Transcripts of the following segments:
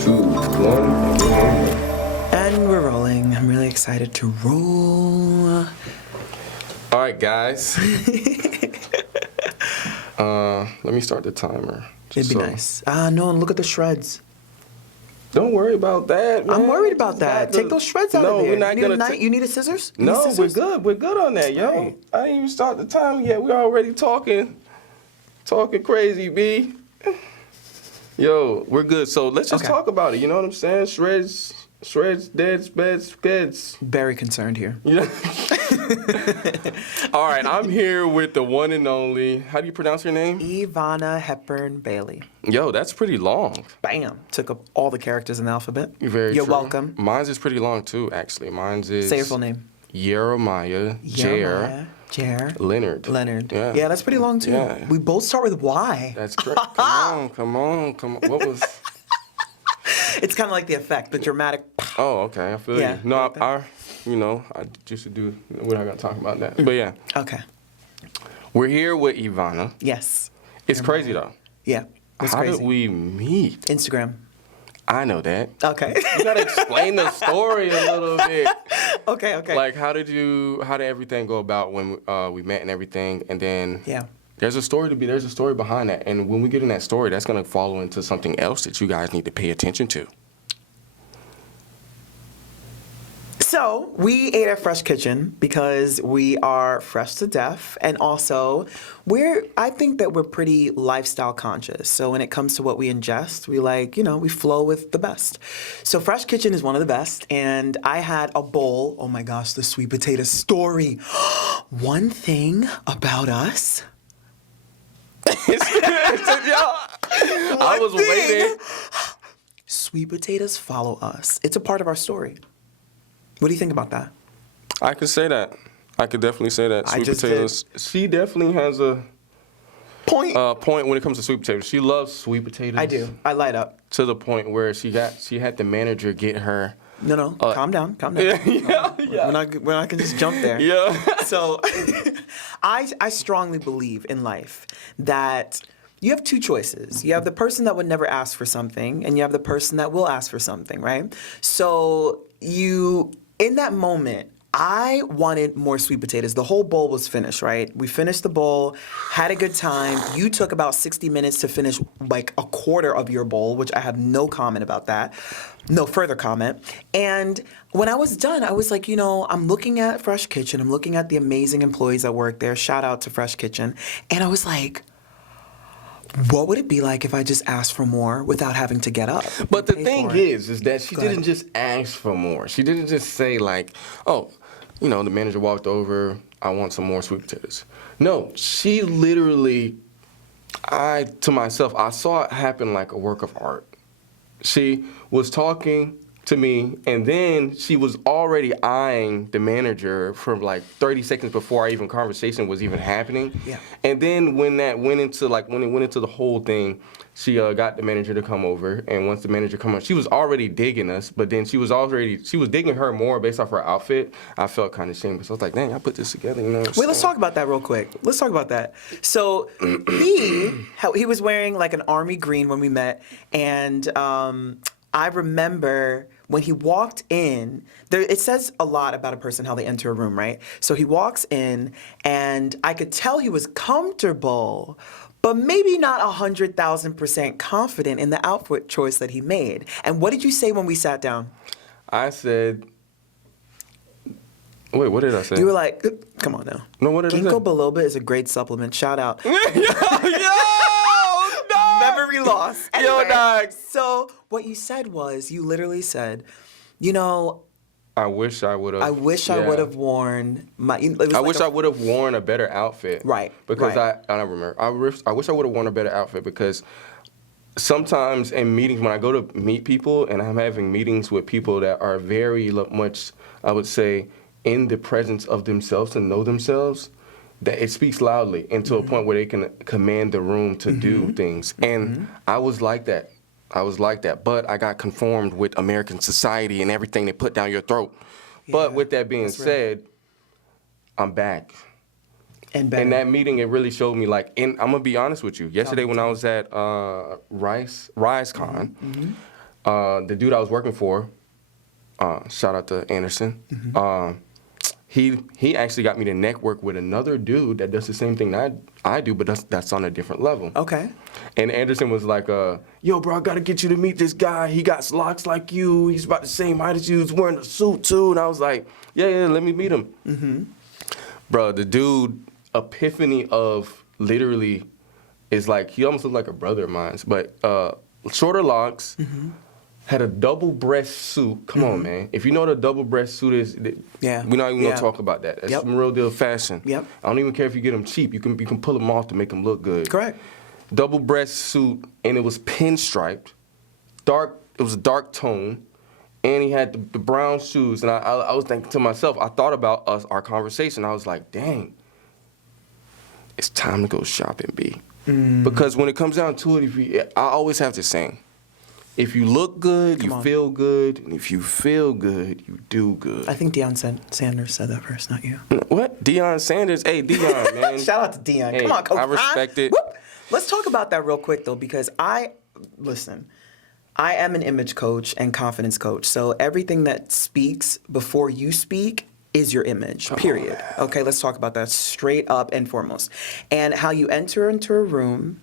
2, 1, And we're rolling. I'm really excited to roll. All right, guys. Let me start the timer. It'd be nice. No, and look at the shreds. Don't worry about that, man. I'm worried about that. Take those shreds out of there. No, we're not gonna. You need a scissors? No, we're good. We're good on that, yo. Right. I didn't even start the timer yet. We're already talking crazy, B. Yo, we're good. So let's just talk about it. You know what I'm saying? Shreds, deads, beds. Very concerned here. Yeah. All right, I'm here with the one and only. How do you pronounce your name? Ivana Hepburn Bailey. Yo, that's pretty long. Bam. Took up all the characters in the alphabet. You're You're welcome. Mine's is pretty long too, actually. Mine's is. Say your full name. Jeremiah Jer Leonard. Yeah, that's pretty long too. Yeah. We both start with Y. That's correct. Come on. What was? It's kind of like the effect, the dramatic. Oh, okay. I feel Yeah, you. No, like I just to do. We're not gonna talk about that. But yeah. Okay. We're here with Ivana. Yes. It's crazy though. Yeah. It's How crazy. did we meet? Instagram. I know that. Okay. You gotta explain the story a little bit. Okay. Like, how did everything go about when we met and everything, and then there's a story behind that, and when we get in that story, that's gonna follow into something else that you guys need to pay attention to. So we ate at Fresh Kitchen because we are fresh to death, and also I think that we're pretty lifestyle conscious. So when it comes to what we ingest, we flow with the best. So Fresh Kitchen is one of the best, and I had a bowl. Oh my gosh, the sweet potato story. One thing about us. I was waiting. Sweet potatoes follow us. It's a part of our story. What do you think about that? I could say that. I could definitely say that. Sweet potatoes. She definitely has a point when it comes to sweet potatoes. She loves sweet potatoes. I do. I light up. To the point where she had the manager get her. No. Calm down. Yeah. We're not gonna just jump there. Yeah. So, I strongly believe in life that you have two choices. You have the person that would never ask for something, and you have the person that will ask for something, right? So in that moment, I wanted more sweet potatoes. The whole bowl was finished, right? We finished the bowl, had a good time. You took about 60 minutes to finish like a quarter of your bowl, which I have no comment about that. No further comment. And when I was done, I was like, I'm looking at Fresh Kitchen. I'm looking at the amazing employees that work there. Shout out to Fresh Kitchen. And I was like, what would it be like if I just asked for more without having to get up? But the thing is that she didn't just ask for more. She didn't just say like, oh, the manager walked over, I want some more sweet potatoes. No, she literally, to myself, I saw it happen like a work of art. She was talking to me, and then she was already eyeing the manager for like 30 seconds before conversation was even happening. Yeah. And then when it went into the whole thing, she got the manager to come over, and once the manager come up, she was already digging us, but then she was digging her more based off her outfit. I felt kind of shameless. I was like, dang, I put this together, Wait, let's talk about that real quick. Let's talk about that. So he was wearing like an army green when we met, and I remember when he walked in, it says a lot about a person, how they enter a room, right? So he walks in, and I could tell he was comfortable, but maybe not 100,000% confident in the outfit choice that he made. And what did you say when we sat down? I said, wait, what did I say? You were like, come on now. No, what did I say? Ginkgo biloba is a great supplement. Shout out. Yo, dog! Memory loss. Yo, dog. So what you said was, you literally said, I wish I would have. I wish I would have worn my. I wish I would have worn a better outfit. Right. Because right. I don't remember. I wish I would have worn a better outfit because sometimes in meetings when I go to meet people and I'm having meetings with people that are very much, I would say, in the presence of themselves and know themselves, that it speaks loudly and to a point where they can command the room to do things. And I was like that. But I got conformed with American society and everything they put down your throat. Yeah, but with that being said, I'm back. And in that meeting, it really showed me, I'm going to be honest with you. Yesterday when I was at RiseCon, the dude I was working for, shout out to Anderson. He actually got me to network with another dude that does the same thing that I do, but that's on a different level. Okay. And Anderson was like, yo, bro, I gotta get you to meet this guy. He got locks like you. He's about the same height as you. He's wearing a suit too. And I was like, yeah, let me meet him. Bro, the dude, epiphany of literally is like, he almost looked like a brother of mine, but shorter locks, had a double-breast suit. Come on, man. If you know what a double-breast suit is, we're not even going to talk about that. That's some real deal fashion. I don't even care if you get them cheap. You can pull them off to make them look good. Correct. Double-breast suit, and it was pinstriped. It was a dark tone, and he had the brown shoes. And I was thinking to myself, I thought about our conversation. I was like, dang, it's time to go shopping, B. Because when it comes down to it, I always have this saying, if you look good, you feel good, and if you feel good, you do good. I think Deion Sanders said that first, not you. What? Deion Sanders? Hey, Deion, man. Shout out to Deion. Hey, Come on, Coach. I respect it. Whoop. Let's talk about that real quick, though, because I am an image coach and confidence coach. So everything that speaks before you speak is your image, period. Okay, let's talk about that straight up and foremost. And how you enter into a room,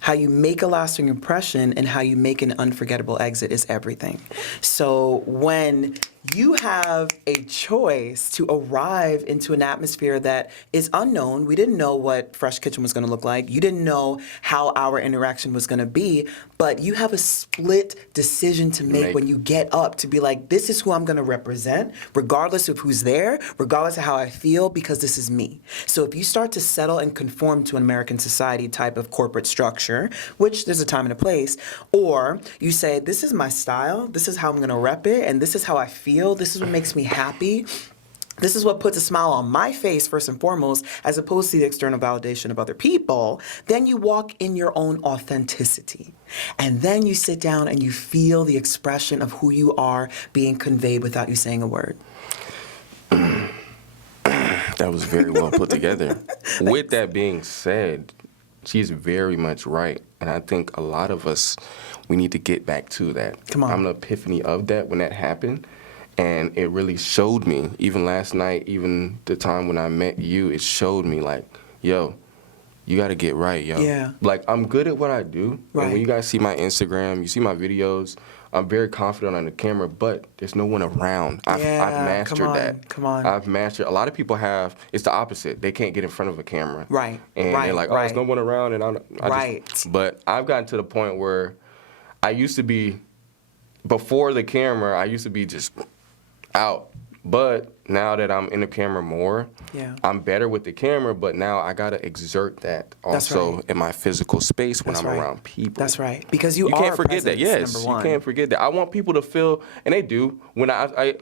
how you make a lasting impression, and how you make an unforgettable exit is everything. So when you have a choice to arrive into an atmosphere that is unknown, we didn't know what Fresh Kitchen was going to look like. You didn't know how our interaction was going to be, but you have a split decision to make when you get up to be like, this is who I'm going to represent, regardless of who's there, regardless of how I feel, because this is me. So if you start to settle and conform to an American society type of corporate structure, which there's a time and a place, or you say, this is my style, this is how I'm going to rep it, and this is how I feel, this is what makes me happy. This is what puts a smile on my face, first and foremost, as opposed to the external validation of other people. Then you walk in your own authenticity. And then you sit down and you feel the expression of who you are being conveyed without you saying a word. That was very well put together. With that being said, she's very much right. And I think a lot of us, we need to get back to that. Come on. I'm an epiphany of that when that happened. And it really showed me, even last night, even the time when I met you, it showed me like, yo, you got to get right, yo. Yeah. Like, I'm good at what I do. Right. And when you guys see my Instagram, you see my videos, I'm very confident on the camera, but there's no one around. I've mastered that. Come on. I've mastered. A lot of people have, it's the opposite. They can't get in front of a camera. Right. And they're like, oh, there's no one around. And but I've gotten to the point where I used to be, before the camera, I used to be just out. But now that I'm in the camera more, I'm better with the camera, but now I got to exert that also in my physical space when I'm around people. That's right. Because you can't forget that. Yes, number one. You can't forget that. I want people to feel, and they do. When I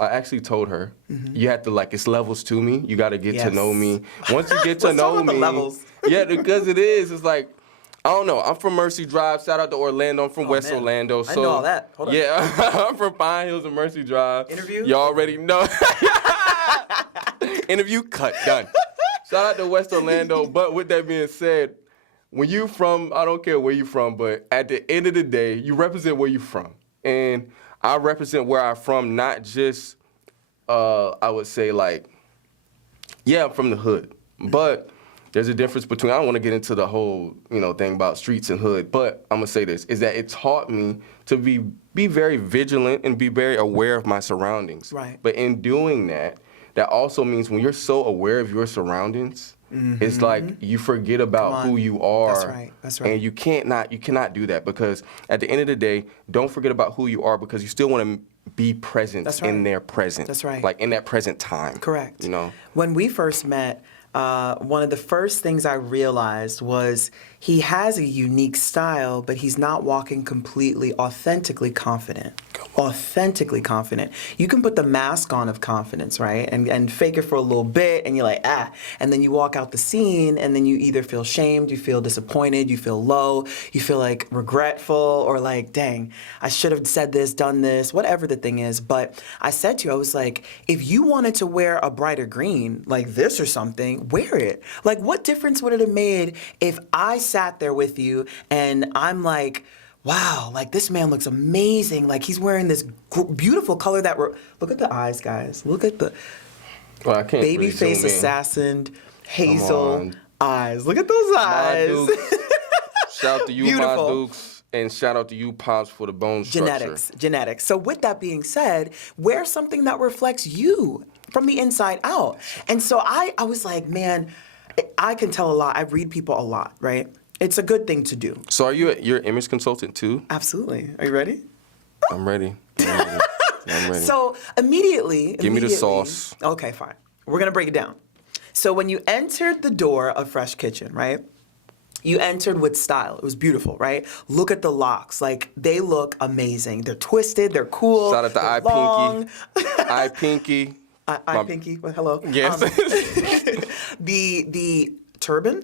actually told her, you have to, like, it's levels to me. You got to get to know me. Once you get to know me. The levels. Yeah, because it is. It's like, I don't know. I'm from Mercy Drive. Shout out to Orlando. I'm from West Orlando. So, I know all that. Hold on. Yeah, I'm from Pine Hills and Mercy Drive. Interview? You already know. Interview cut. Done. Shout out to West Orlando. But with that being said, when you from, I don't care where you from, but at the end of the day, you represent where you from. And I represent where I'm from, not just, I would say, like, yeah, I'm from the hood. But there's a difference between, I don't want to get into the whole, thing about streets and hood, but I'm going to say this, is that it taught me to be very vigilant and be very aware of my surroundings. Right. But in doing that, that also means when you're so aware of your surroundings, it's like you forget about who you are. That's right. That's right. And you cannot do that, because at the end of the day, don't forget about who you are, because you still want to be present in their present. That's right. Like in that present time. Correct. When we first met, one of the first things I realized was he has a unique style, but he's not walking completely authentically confident. Authentically confident. You can put the mask on of confidence, right? And fake it for a little bit, and you're like, and then you walk out the scene, and then you either feel shamed, you feel disappointed, you feel low, you feel like regretful, or like, dang, I should have said this, done this, whatever the thing is. But I said to you, I was like, if you wanted to wear a brighter green, like this or something, wear it. Like, what difference would it have made if I sat there with you and I'm like, wow, like this man looks amazing. Like he's wearing this beautiful color look at the eyes, guys. Look at the Well, I can't really babyface zoom in. assassin, Come hazel on. eyes. Look at those My eyes. Dukes. Shout out to you, my Beautiful. Dukes, and shout out to you, Pops, for the bone structure. Genetics. So with that being said, wear something that reflects you from the inside out. And so I was like, man, I can tell a lot. I read people a lot, right? It's a good thing to do. So are you your image consultant too? Absolutely. Are you ready? I'm ready. I'm ready. So immediately. Give me the sauce. Okay, fine. We're going to break it down. So when you entered the door of Fresh Kitchen, right? You entered with style. It was beautiful, right? Look at the locks. Like, they look amazing. They're twisted. They're cool. Shout out to they're Eye long. Pinky. Eye Pinky. Eye Pinky. Well, hello. Yes. The turban.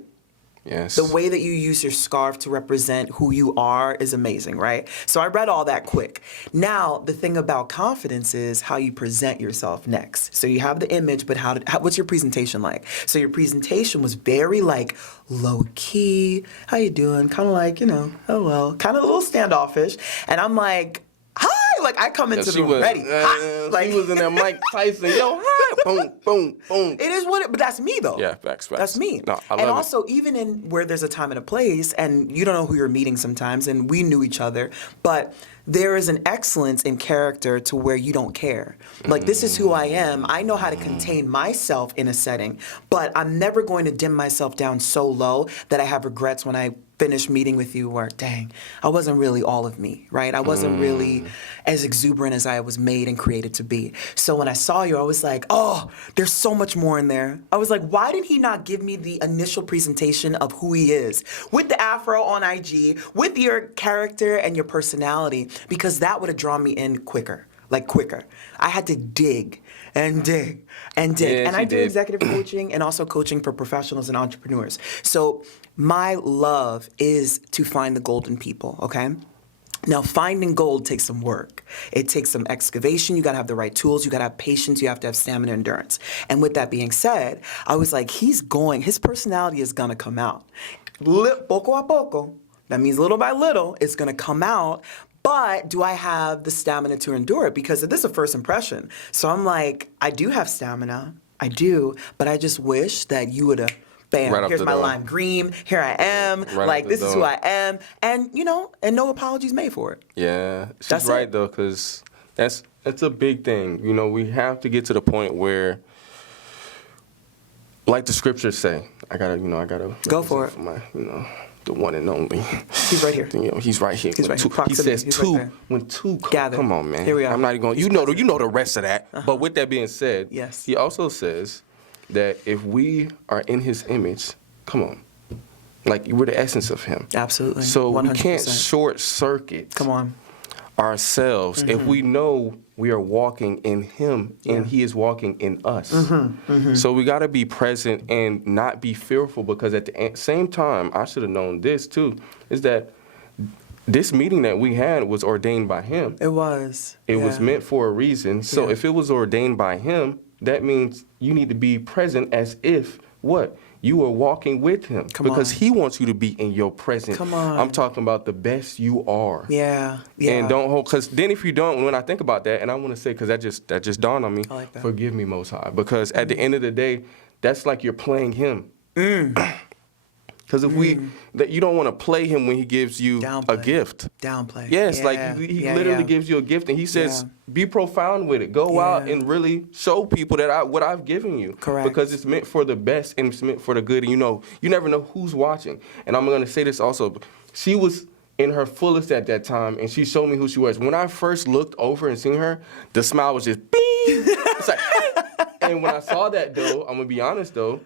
Yes. The way that you use your scarf to represent who you are is amazing, right? So I read all that quick. Now, the thing about confidence is how you present yourself next. So you have the image, but what's your presentation like? So your presentation was very like low key. How you doing? Kind of like, hello. Kind of a little standoffish. And I'm like, hi. Like I come into the room ready. Hi. Like she was in there, Mike Tyson. Yo, hi. Boom, boom, boom. It is but that's me though. Yeah, facts. That's me. No, I love and it. also, even in where there's a time and a place, and you don't know who you're meeting sometimes, and we knew each other, but there is an excellence in character to where you don't care. Like, this is who I am. I know how to contain myself in a setting, but I'm never going to dim myself down so low that I have regrets when I finish meeting with you where, dang, I wasn't really all of me, right? I wasn't really as exuberant as I was made and created to be. So when I saw you, I was like, oh, there's so much more in there. I was like, why did he not give me the initial presentation of who he is? With the afro on IG, with your character and your personality, because that would have drawn me in quicker. I had to dig and dig and dig. Yes, and I you do did. executive coaching and also coaching for professionals and entrepreneurs. So my love is to find the golden people, okay? Now, finding gold takes some work. It takes some excavation. You got to have the right tools. You got to have patience. You have to have stamina, endurance. And with that being said, I was like, his personality is going to come out. Poco a poco. That means little by little, it's going to come out. But do I have the stamina to endure it? Because this is a first impression. So I'm like, I do have stamina. I do. But I just wish that you would have, bam, Right off here's the my door. lime green. Here I am. Right Like, off the this is who door. I am. And, and no apologies made for it. Yeah, she's That's right it. though, because that's a big thing. We have to get to the point where, like the scriptures say, I gotta Go for it. for my, the one and only. He's right here. He's right here. He's When right here. He Proximity. says He's two. right there. When two Gather. come on, man. Here we are. I'm not even going. You know the rest of that. But with that being said, Yes. he also says that if we are in His image, come on, like we're the essence of Him. Absolutely. So 100%. we can't short circuit. Come on. Ourselves if we know we are walking in Him and He is walking in us. So we got to be present and not be fearful, because at the same time, I should have known this too, is that this meeting that we had was ordained by Him. It was. It was meant for a reason. So Yeah. if it was ordained by Him, that means you need to be present as if what? You are walking with Him. Come because on. He wants you to be in your present. Come on. I'm talking about the best you are. Yeah. Yeah. And don't hold, because then if you don't, when I think about that, and I want to say, because that just dawned on me, I like that. forgive me, Most High, because at the end of the day, that's like you're playing Him. Because if that you don't want to play Him when He gives you a Downplay. gift. Downplay. Yes, Yeah. like He Yeah, literally yeah. gives you a gift, and He says, Yeah. be profound with it. Go out Yeah. and really show people that what I've given you. Correct. Because it's meant for the best and it's meant for the good. And you never know who's watching. And I'm going to say this also. She was in her fullest at that time, and she showed me who she was. When I first looked over and seen her, the smile was just bing. It's like, and when I saw that though, I'm gonna be honest though,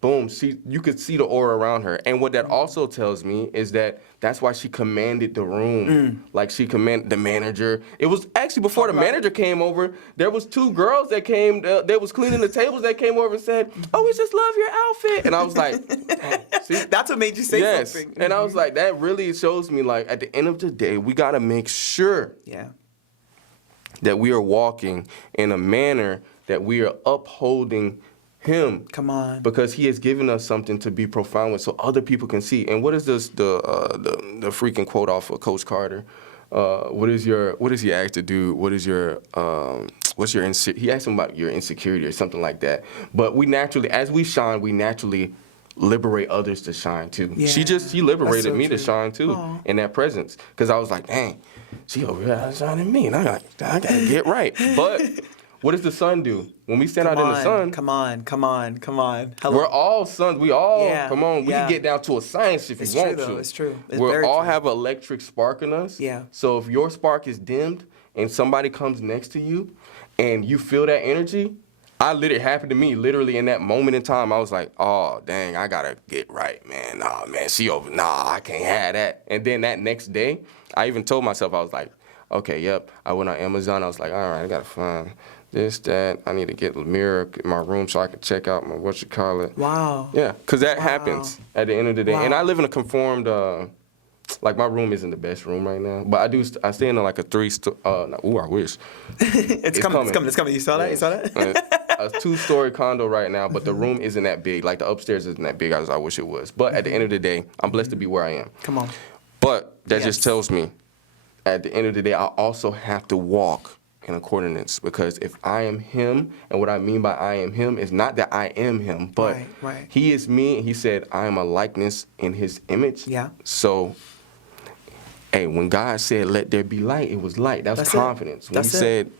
boom, you could see the aura around her. And what that also tells me is that that's why she commanded the room. Like she commanded the manager. It was actually before the manager came over, there was two girls that came, that was cleaning the tables that came over and said, oh, we just love your outfit. And I was like, see? That's what made you say Yes. something. And I was like, that really shows me, like, at the end of the day, we got to make sure Yeah. that we are walking in a manner that we are upholding him. Come on. Because he has given us something to be profound with, so other people can see. And what is this? The freaking quote off of Coach Carter. What does he ask the dude? What is your he asked him about your insecurity or something like that. But we naturally, as we shine, we naturally liberate others to shine too. Yeah, She liberated that's so me to true. shine too. Aw. In that presence. Because I was like, dang, she over here shining me, and I gotta get right. But what does the sun do? When we stand out in the sun, Come on. Hello. we're all sons. We all, Yeah, come on, we yeah. can get down to a science if It's you true, want though. to. It's true. It's We very all true. have an electric spark in us. Yeah. So if your spark is dimmed and somebody comes next to you and you feel that energy, it happened to me literally in that moment in time. I was like, oh, dang, I gotta get right, man. Nah, man, I can't have that. And then that next day, I even told myself, I was like, okay, yep. I went on Amazon. I was like, all right, I gotta find this, that. I need to get a mirror in my room so I can check out my Wow. Yeah, because that happens at the end of the day. Wow. And I live in a conformed, like my room isn't the best room right now, but I stay in like a I wish. It's coming. You saw that? Yes. You saw that? A 2-story condo right now, but the room isn't that big. Like the upstairs isn't that big as I wish it was. But at the end of the day, I'm blessed to be where I am. Come on. But that just Yes. tells me, at the end of the day, I also have to walk in accordance, because if I am him, and what I mean by I am him is not that I am him, but Right. he is me, and he said I am a likeness in his image. Yeah. So, hey, when God said let there be light, it was light. That's That's it. confidence. When That's he it. said,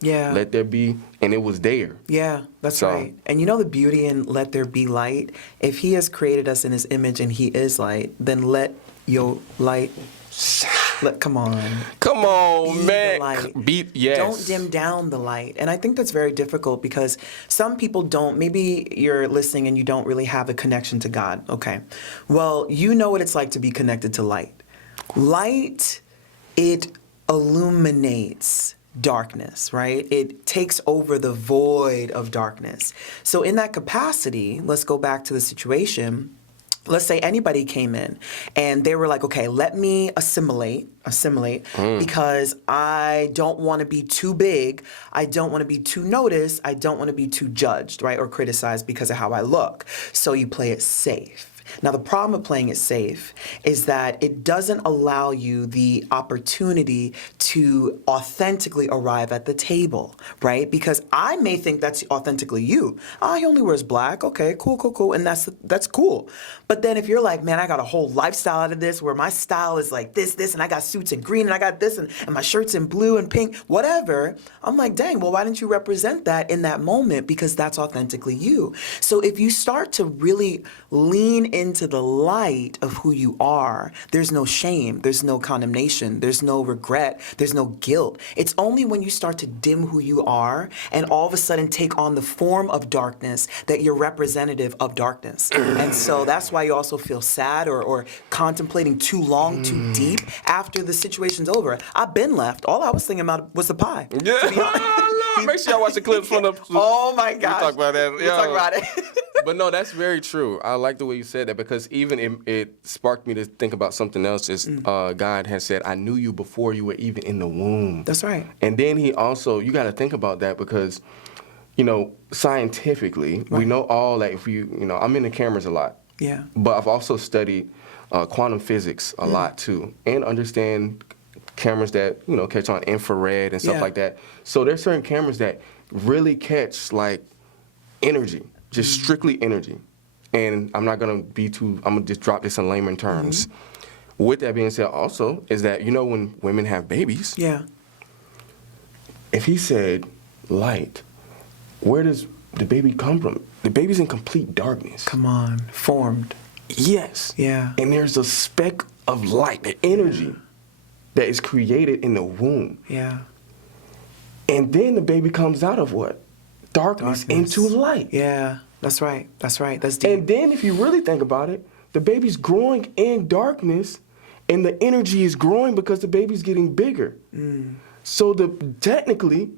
Yeah. let there be, and it was there. Yeah, that's So- right. And you know the beauty in let there be light? If he has created us in his image and he is light, then let your light come on. Come on, Be the man. light. Yes. Don't dim down the light. And I think that's very difficult because some people don't, maybe you're listening and you don't really have a connection to God. Okay. Well, you know what it's like to be connected to light. Light, it illuminates darkness, right? It takes over the void of darkness. So in that capacity, let's go back to the situation. Let's say anybody came in and they were like, okay, let me assimilate, because I don't want to be too big. I don't want to be too noticed. I don't want to be too judged, right? Or criticized because of how I look. So you play it safe. Now, the problem with playing it safe is that it doesn't allow you the opportunity to authentically arrive at the table, right? Because I may think that's authentically you. Oh, he only wears black. Okay, cool. And that's cool. But then if you're like, man, I got a whole lifestyle out of this where my style is like this, and I got suits in green, and I got this, and my shirt's in blue and pink, whatever. I'm like, dang, well, why didn't you represent that in that moment? Because that's authentically you. So if you start to really lean into the light of who you are, there's no shame, there's no condemnation, there's no regret, there's no guilt. It's only when you start to dim who you are and all of a sudden take on the form of darkness that you're representative of darkness. And so that's why you also feel sad or contemplating too long, too deep after the situation's over. I've been left. All I was thinking about was the pie. Yeah. Make sure y'all watch the clips from the. Oh my gosh. We'll talk about that. We'll talk about it. But no, that's very true. I like the way you said that, because even it sparked me to think about something else. God has said, I knew you before you were even in the womb. That's right. And then he also, you got to think about that, because, scientifically, we know all that if I'm in the cameras a lot. Yeah. But I've also studied quantum physics a lot too, and understand cameras that, catch on infrared and stuff like that. So there's certain cameras that really catch like energy, just strictly energy. And I'm not gonna I'm gonna just drop this in layman terms. With that being said also is that, when women have babies, Yeah. if he said light, where does the baby come from? The baby's in complete darkness. Come on. Formed. Yes. Yeah. And there's a speck of light, the energy that is created in the womb. Yeah. And then the baby comes out of what? Darkness. Into light. Yeah. That's right. That's deep. And then if you really think about it, the baby's growing in darkness, and the energy is growing because the baby's getting bigger. So technically,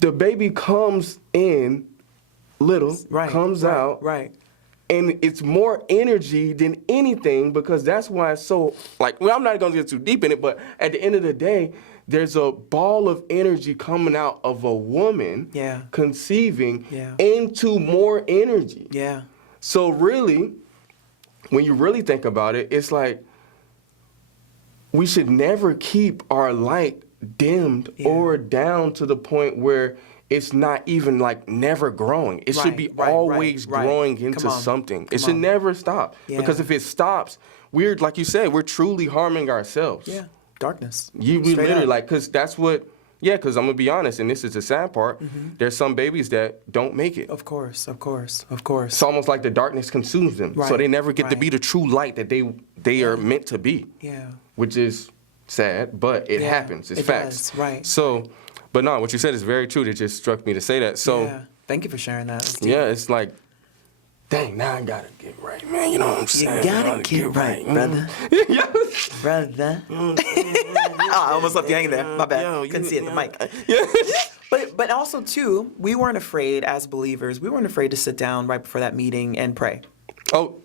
the baby comes in little, comes out, Right. And it's more energy than anything, because that's why it's so, like, well, I'm not going to get too deep in it, but at the end of the day, there's a ball of energy coming out of a woman conceiving into more energy. Yeah. So really, when you really think about it, it's like we should never keep our light dimmed or down to the point where it's not even like never growing. It should be always growing into something. It should never stop. Because if it stops, we're, like you said, we're truly harming ourselves. Yeah, darkness. We literally, like, because that's what, because I'm going to be honest, and this is the sad part, there's some babies that don't make it. Of course. It's almost like the darkness consumes them. So they never get to be the true light that they are meant to be. Yeah. Which is sad, but it happens. It's facts. Does, right. So, but no, what you said is very true. It just struck me to say that. So, thank you for sharing that. Yeah, it's like, dang, now I gotta get right, man. You know what I'm saying? You gotta get right, brother. Brother. I almost left you hanging there. My bad. Couldn't see it, the mic. But also, too, we weren't afraid as believers. We weren't afraid to sit down right before that meeting and pray. Oh.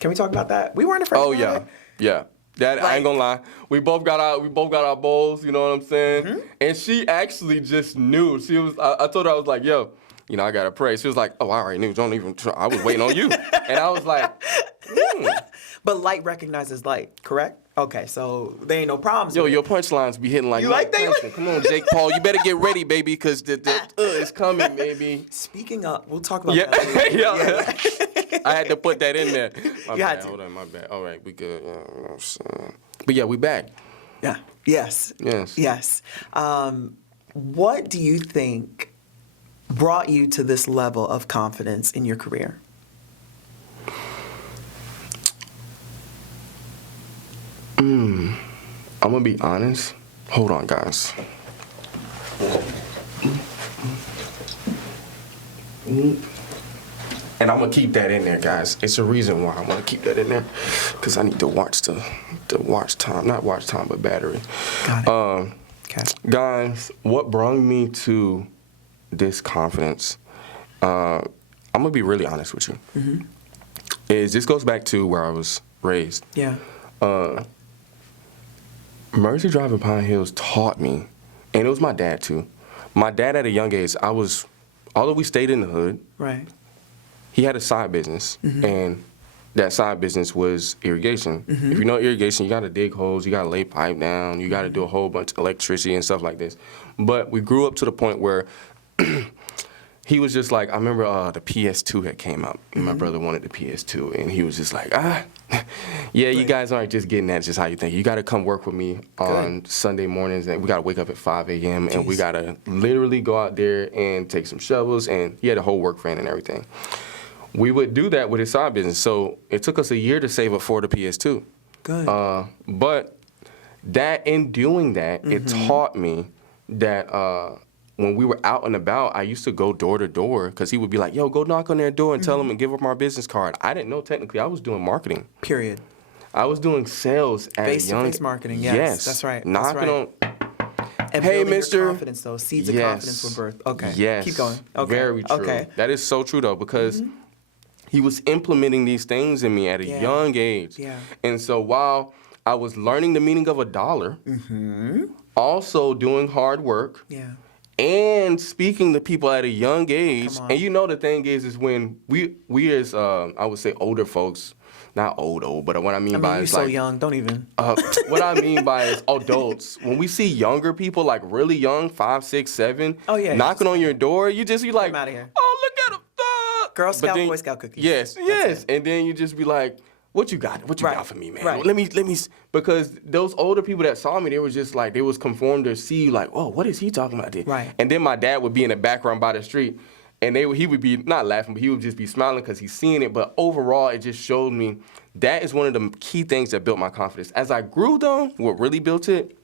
Can we talk about that? We weren't afraid of that. Yeah. That, like, I ain't gonna lie. We both got our bowls, you know what I'm saying? And she actually just knew. She was, I told her, I was like, yo, you know, I gotta pray. She was like, oh, I already knew. Don't even try. I was waiting on you. And I was like, But light recognizes light, correct? Okay, so there ain't no problems. Yo, your punchlines be hitting like, you like that? Come on, Jake Paul, you better get ready, baby, because it's coming, baby. Speaking of, we'll talk about that. I had to put that in there. My you bad. had to. Hold on, my bad. All right, we good. You know what I'm saying? But yeah, we back. Yeah. Yes. What do you think brought you to this level of confidence in your career? I'm gonna be honest. Hold on, guys. And I'm gonna keep that in there, guys. It's a reason why I'm gonna keep that in there, because I need to watch the watch time, not watch time, but battery. Got it. Guys, what brought me to this confidence? I'm gonna be really honest with you. Is this goes back to where I was raised. Yeah. Mercy Drive in Pine Hills taught me, and it was my dad too. My dad at a young age, although we stayed in the hood, right. He had a side business, and that side business was irrigation. If you know irrigation, you gotta dig holes, you gotta lay pipe down, you gotta do a whole bunch of electricity and stuff like this. But we grew up to the point where he was just like, I remember the PS2 had came out, and my brother wanted the PS2, and he was just like, yeah, you guys aren't just getting that just how you think. You got to come work with me on Sunday mornings, and we got to wake up at 5 a.m., and we got to literally go out there and take some shovels, and he had a whole work van and everything. We would do that with his side business, so it took us a year to save up for the PS2. Good. But that, in doing that, it taught me that when we were out and about, I used to go door to door, because he would be like, yo, go knock on their door and tell them and give them our business card. I didn't know technically I was doing marketing. Period. I was doing sales at face-to-face marketing. Yes, that's right. Knocking on. And hey, Mister. Your confidence, though. Seeds of confidence were birthed. Okay. Yes. Keep going. Okay. Very true. Okay. That is so true, though, because he was implementing these things in me at a young age. Yeah. And so while I was learning the meaning of a dollar, also doing hard work, and speaking to people at a young age, and you know the thing is when we as I would say older folks, not old, but what I mean by you're is so like young, don't even. what I mean by is adults. When we see younger people, like really young, 5, 6, 7, knocking on your door, you just be like, I'm out of here. oh, look at him. Girl Scout, Boy Scout cookies. Yes. And then you just be like, what you got? What you got for me, man? Let me, because those older people that saw me, they were just like, they was conformed to see like, oh, what is he talking about there? Right. And then my dad would be in the background by the street, and he would be not laughing, but he would just be smiling because he's seeing it. But overall, it just showed me that is one of the key things that built my confidence. As I grew, though, what really built it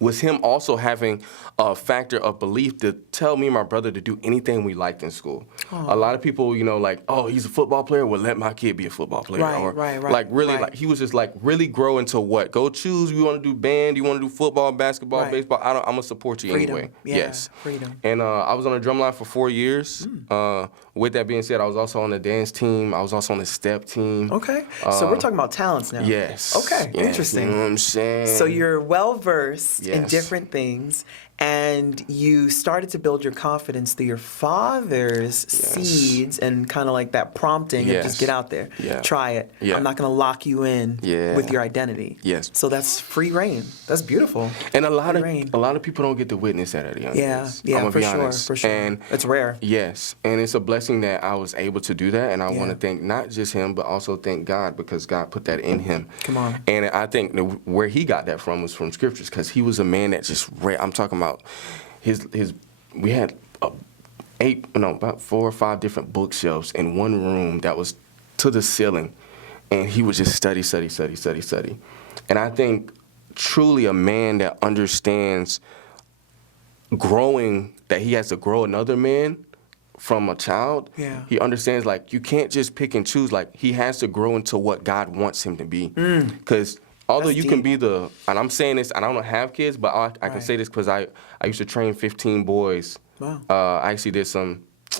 was him also having a factor of belief to tell me and my brother to do anything we liked in school. A lot of people, like, oh, he's a football player, well, let my kid be a football player. Right, Like, really, right. like, he was just, like, really grow into what? Go choose, you want to do band, you want to do football, basketball, Right. baseball, I'm going to support you Freedom. anyway. Yeah, Yes. freedom. And I was on the drum line for 4 years. With that being said, I was also on the dance team. I was also on the step team. Okay. So we're talking about talents now. Yes. Okay, Yes. interesting. You know what I'm saying? So you're well-versed in Yes. different things, and you started to build your confidence through your father's seeds and kind of like that prompting of just Yes. get out there, Yeah. try it. Yeah. I'm not going to lock you in Yeah. with your identity. Yes. So that's free reign. That's beautiful. And a lot Free reign. of people don't get to witness that at a young age. Yeah, I'm gonna for be sure, honest. for sure. And It's rare. yes, and it's a blessing that I was able to do that, and I Yeah. want to thank not just him, but also thank God because God put that in him. Come on. And I think where he got that from was from scriptures, because he was a man that just read. I'm talking about his. We had about 4 or 5 different bookshelves in one room that was to the ceiling, and he would just study. And I think truly a man that understands growing, that he has to grow another man from a child. Yeah. He understands, like, you can't just pick and choose. Like, he has to grow into what God wants him to be. Because although That's you can deep. be and I'm saying this, and I don't have kids, but I can Right. say this because I used to train 15 boys. Wow. I actually did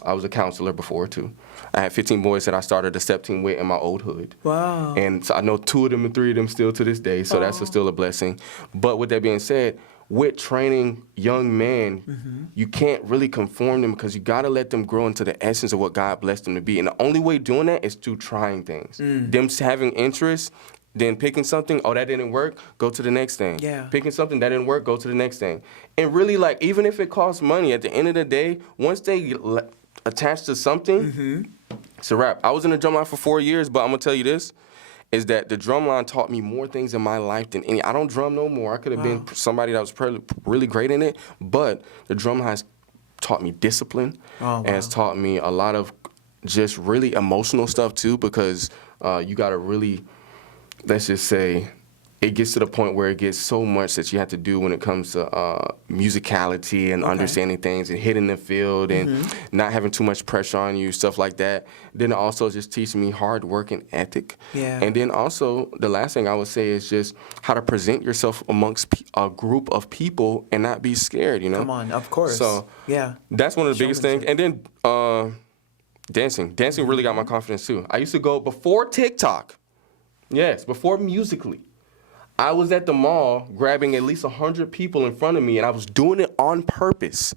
I was a counselor before, too. I had 15 boys that I started a step team with in my old hood. Wow. And so I know 2 of them and 3 of them still to this day, so that's still a blessing. But with that being said, with training young men, you can't really conform them, because you got to let them grow into the essence of what God blessed them to be. And the only way doing that is through trying things. Them having interest, then picking something, oh, that didn't work, go to the next thing. Yeah. Picking something, that didn't work, go to the next thing. And really, like, even if it costs money, at the end of the day, once they attach to something, it's a wrap. I was in the drum line for 4 years, but I'm going to tell you this, is that the drum line taught me more things in my life than any. I don't drum no more. I could have been somebody that was really great in it, but the drum line has taught me discipline, and has taught me a lot of just really emotional stuff too, because you got to really, let's just say, it gets to the point where it gets so much that you have to do when it comes to musicality and understanding things and hitting the field and not having too much pressure on you, stuff like that. Then it also just teaches me hard work and ethic. Yeah. And then also, the last thing I would say is just how to present yourself amongst a group of people and not be scared, Come on, of course. So yeah. that's one of the biggest things. Showmanship. And then dancing. Dancing really got my confidence too. I used to go before TikTok. Yes, before Musical.ly. I was at the mall grabbing at least 100 people in front of me, and I was doing it on purpose.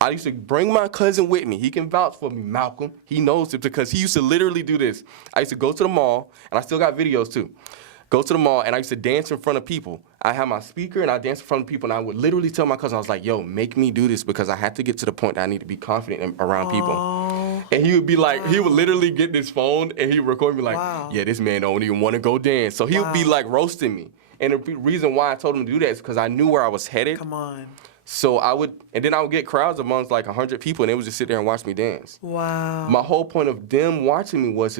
I used to bring my cousin with me. He can vouch for me, Malcolm. He knows it because he used to literally do this. I used to go to the mall, and I still got videos too. Go to the mall, and I used to dance in front of people. I had my speaker, and I danced in front of people, and I would literally tell my cousin, I was like, yo, make me do this, because I had to get to the point that I need to be confident around people. And he would be like, he would literally get this phone, and he would record me like, yeah, this man don't even want to go dance. So he would be like roasting me. And the reason why I told him to do that is because I knew where I was headed. Come on. So then I would get crowds amongst like 100 people, and they would just sit there and watch me dance. Wow. My whole point of them watching me was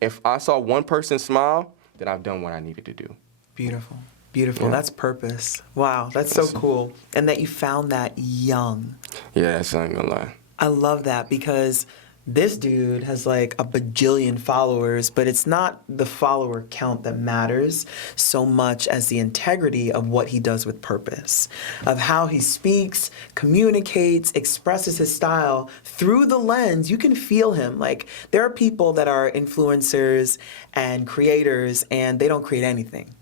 if I saw one person smile, then I've done what I needed to do. Beautiful. Beautiful. Yeah. That's purpose. Wow. That's so cool. And that you found that young. Yeah, that's not gonna lie. I love that, because this dude has like a bajillion followers, but it's not the follower count that matters so much as the integrity of what he does with purpose, of how he speaks, communicates, expresses his style through the lens. You can feel him. Like, there are people that are influencers and creators, and they don't create anything.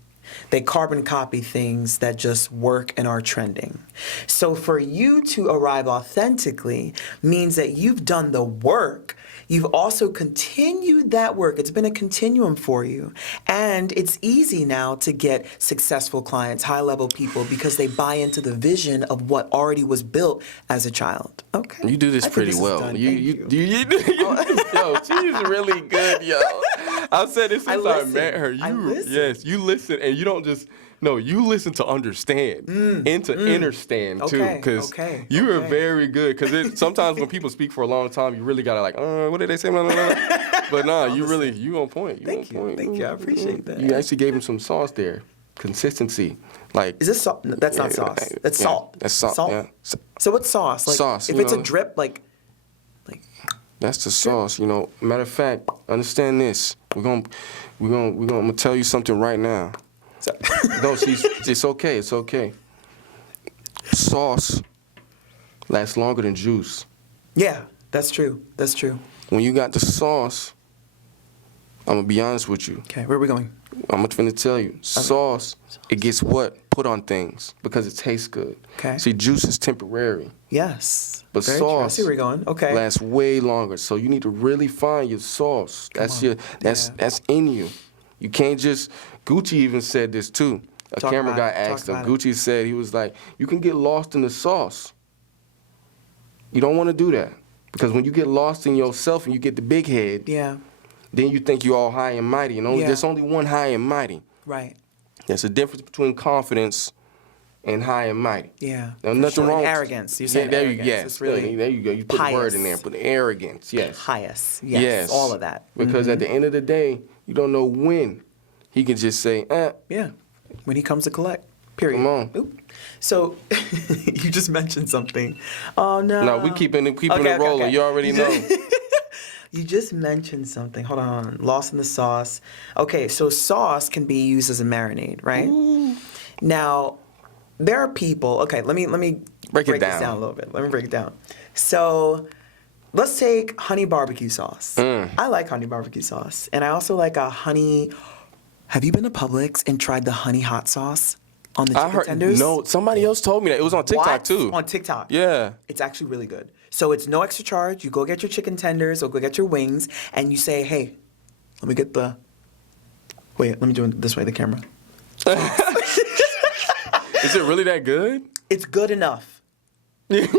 They carbon copy things that just work and are trending. So for you to arrive authentically means that you've done the work. You've also continued that work. It's been a continuum for you. And it's easy now to get successful clients, high-level people, because they buy into the vision of what already was built as a child. Okay. You do this I think pretty this is well. done. You Thank you. yo, she's really good, yo. I've said this since I listen. met her. I listen. Yes, you listen, and you don't just. No, you listen to understand and to understand too, Okay, because okay, you are okay. very good. Because sometimes when people speak for a long time, you really gotta like, what did they say? Blah, blah, blah. But nah, you on point. Thank you. Thank you. I appreciate that. You actually gave him some sauce there. consistency. Like, Is this salt? No, that's not sauce. That's salt. That's salt. Yeah. So what's sauce? Like, Sauce, if you it's a know. drip, like. That's the sauce, you know. Matter of fact, understand this. We're gonna tell you something right now. No, see, it's okay. It's okay. Sauce lasts longer than juice. Yeah, that's true. That's true. When you got the sauce, I'm gonna be honest with you. Okay, where are we going? I'm gonna tell you, sauce, it gets what? Put on things because it tastes good. Okay. See, juice is temporary, Yes. but Very true. I sauce see where you're going. Okay. lasts way longer. So you need to really find your sauce. That's on. that's in you. You can't just. Gucci even said this too. A Talk camera about guy it. asked Talk him. about Gucci said he was like, you can get lost in the sauce. You don't want to do that because when you get lost in yourself and you get the big head, Yeah. then you think you're all high and mighty. And Yeah. there's only one high and mighty. Right. There's a difference between confidence and high and mighty. Yeah. Now, for nothing sure. wong. And arrogance. You're saying there arrogance. You, yes. It's really there you go. You put the word in there. pious. Put arrogance. Yes. Pious. Yes. All of that. Because at the end of the day, you don't know when he can just say, Yeah. When he comes to collect. Period. Come on. Oop. So you just mentioned something. Oh no. No, we keeping it rolling. Okay. You already know. You just mentioned something. Hold on. Lost in the sauce. Okay, so sauce can be used as a marinade, right? Ooh. Now, there are people. Okay, let me Break it this down. down a little bit. Let me break it down. So, let's take honey barbecue sauce. I like honey barbecue sauce, and I also like a honey. Have you been to Publix and tried the honey hot sauce on the chicken tenders? No, somebody else told me that. It was on TikTok What? too. On TikTok. Yeah. It's actually really good. So it's no extra charge. You go get your chicken tenders or go get your wings, and you say, hey, let me get the. Wait, let me do it this way, the camera. Is it really that good? It's good enough. Yo, man.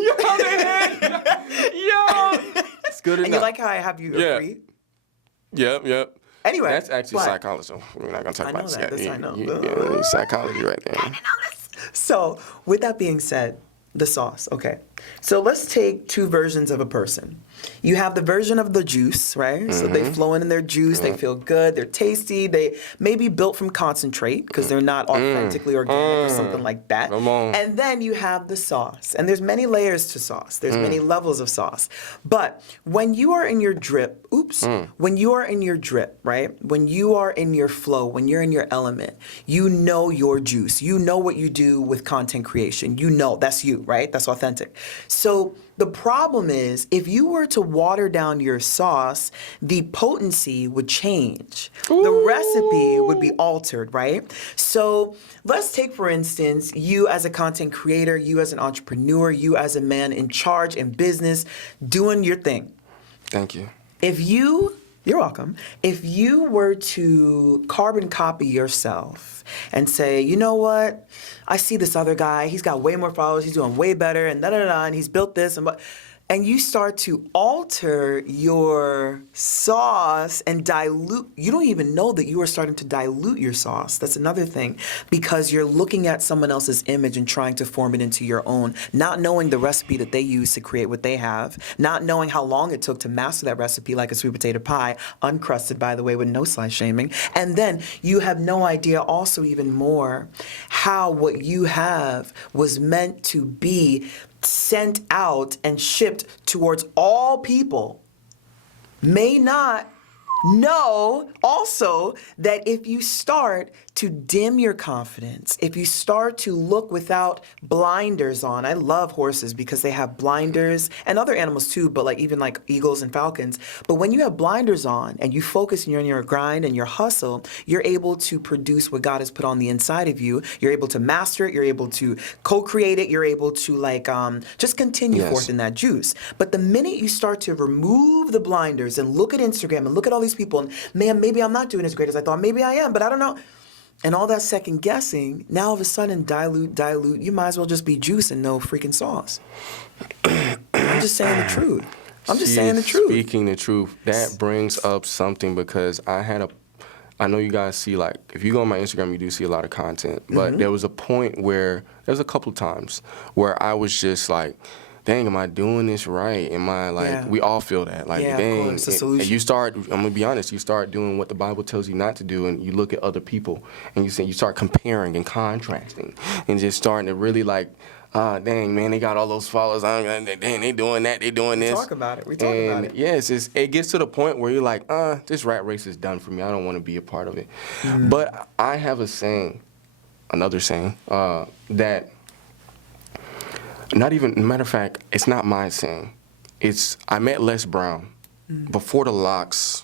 Yo. It's good enough. And you like how I have you agree? Yep. Anyway. That's actually but- psychology. We're not going to talk I know about that. this. This I know. Yeah, psychology right there. So, with that being said, the sauce, okay. So let's take two versions of a person. You have the version of the juice, right? So they flow in their juice, they feel good, they're tasty, they may be built from concentrate because they're not authentically organic or something like that. Come on. And then you have the sauce. And there's many layers to sauce. There's many levels of sauce. But when you are in your drip, when you are in your drip, right? When you are in your flow, when you're in your element, you know your juice. You know what you do with content creation. You know, that's you, right? That's authentic. So the problem is, if you were to water down your sauce, the potency would change. The recipe would be altered, right? So let's take, for instance, you as a content creator, you as an entrepreneur, you as a man in charge in business, doing your thing. Thank you. You're welcome. If you were to carbon copy yourself and say, you know what, I see this other guy, he's got way more followers, he's doing way better, and and he's built this, and you start to alter your sauce and dilute, you don't even know that you are starting to dilute your sauce. That's another thing, because you're looking at someone else's image and trying to form it into your own, not knowing the recipe that they use to create what they have, not knowing how long it took to master that recipe, like a sweet potato pie, uncrusted, by the way, with no slice shaming. And then you have no idea also even more how what you have was meant to be sent out and shipped towards all people may not know also that if you start to dim your confidence, if you start to look without blinders on, I love horses because they have blinders, and other animals too, but even like eagles and falcons. But when you have blinders on and you focus and you're in your grind and your hustle, you're able to produce what God has put on the inside of you. You're able to master it. You're able to co-create it. You're able to just continue forth in that juice. But the minute you start to remove the blinders and look at Instagram and look at all these people, and man, maybe I'm not doing as great as I thought. Maybe I am, but I don't know. And all that second guessing, now all of a sudden dilute, you might as well just be juice and no freaking sauce. I'm just saying the truth. Speaking the truth. That brings up something because I know you guys see, if you go on my Instagram, you do see a lot of content. But there was a point where, there's a couple times where I was just like, dang, am I doing this right? Am I like, we all feel that. Like, Yeah, of dang. course, the solution. And you start, I'm going to be honest, you start doing what the Bible tells you not to do, and you look at other people, and you start comparing and contrasting, and just starting to really like, dang, man, they got all those followers. Dang, they doing that, they doing this. We talk about it. Yes, it gets to the point where you're like, this rat race is done for me. I don't want to be a part of it. But I have another saying, that not even, matter of fact, it's not my saying. I met Les Brown before the locks.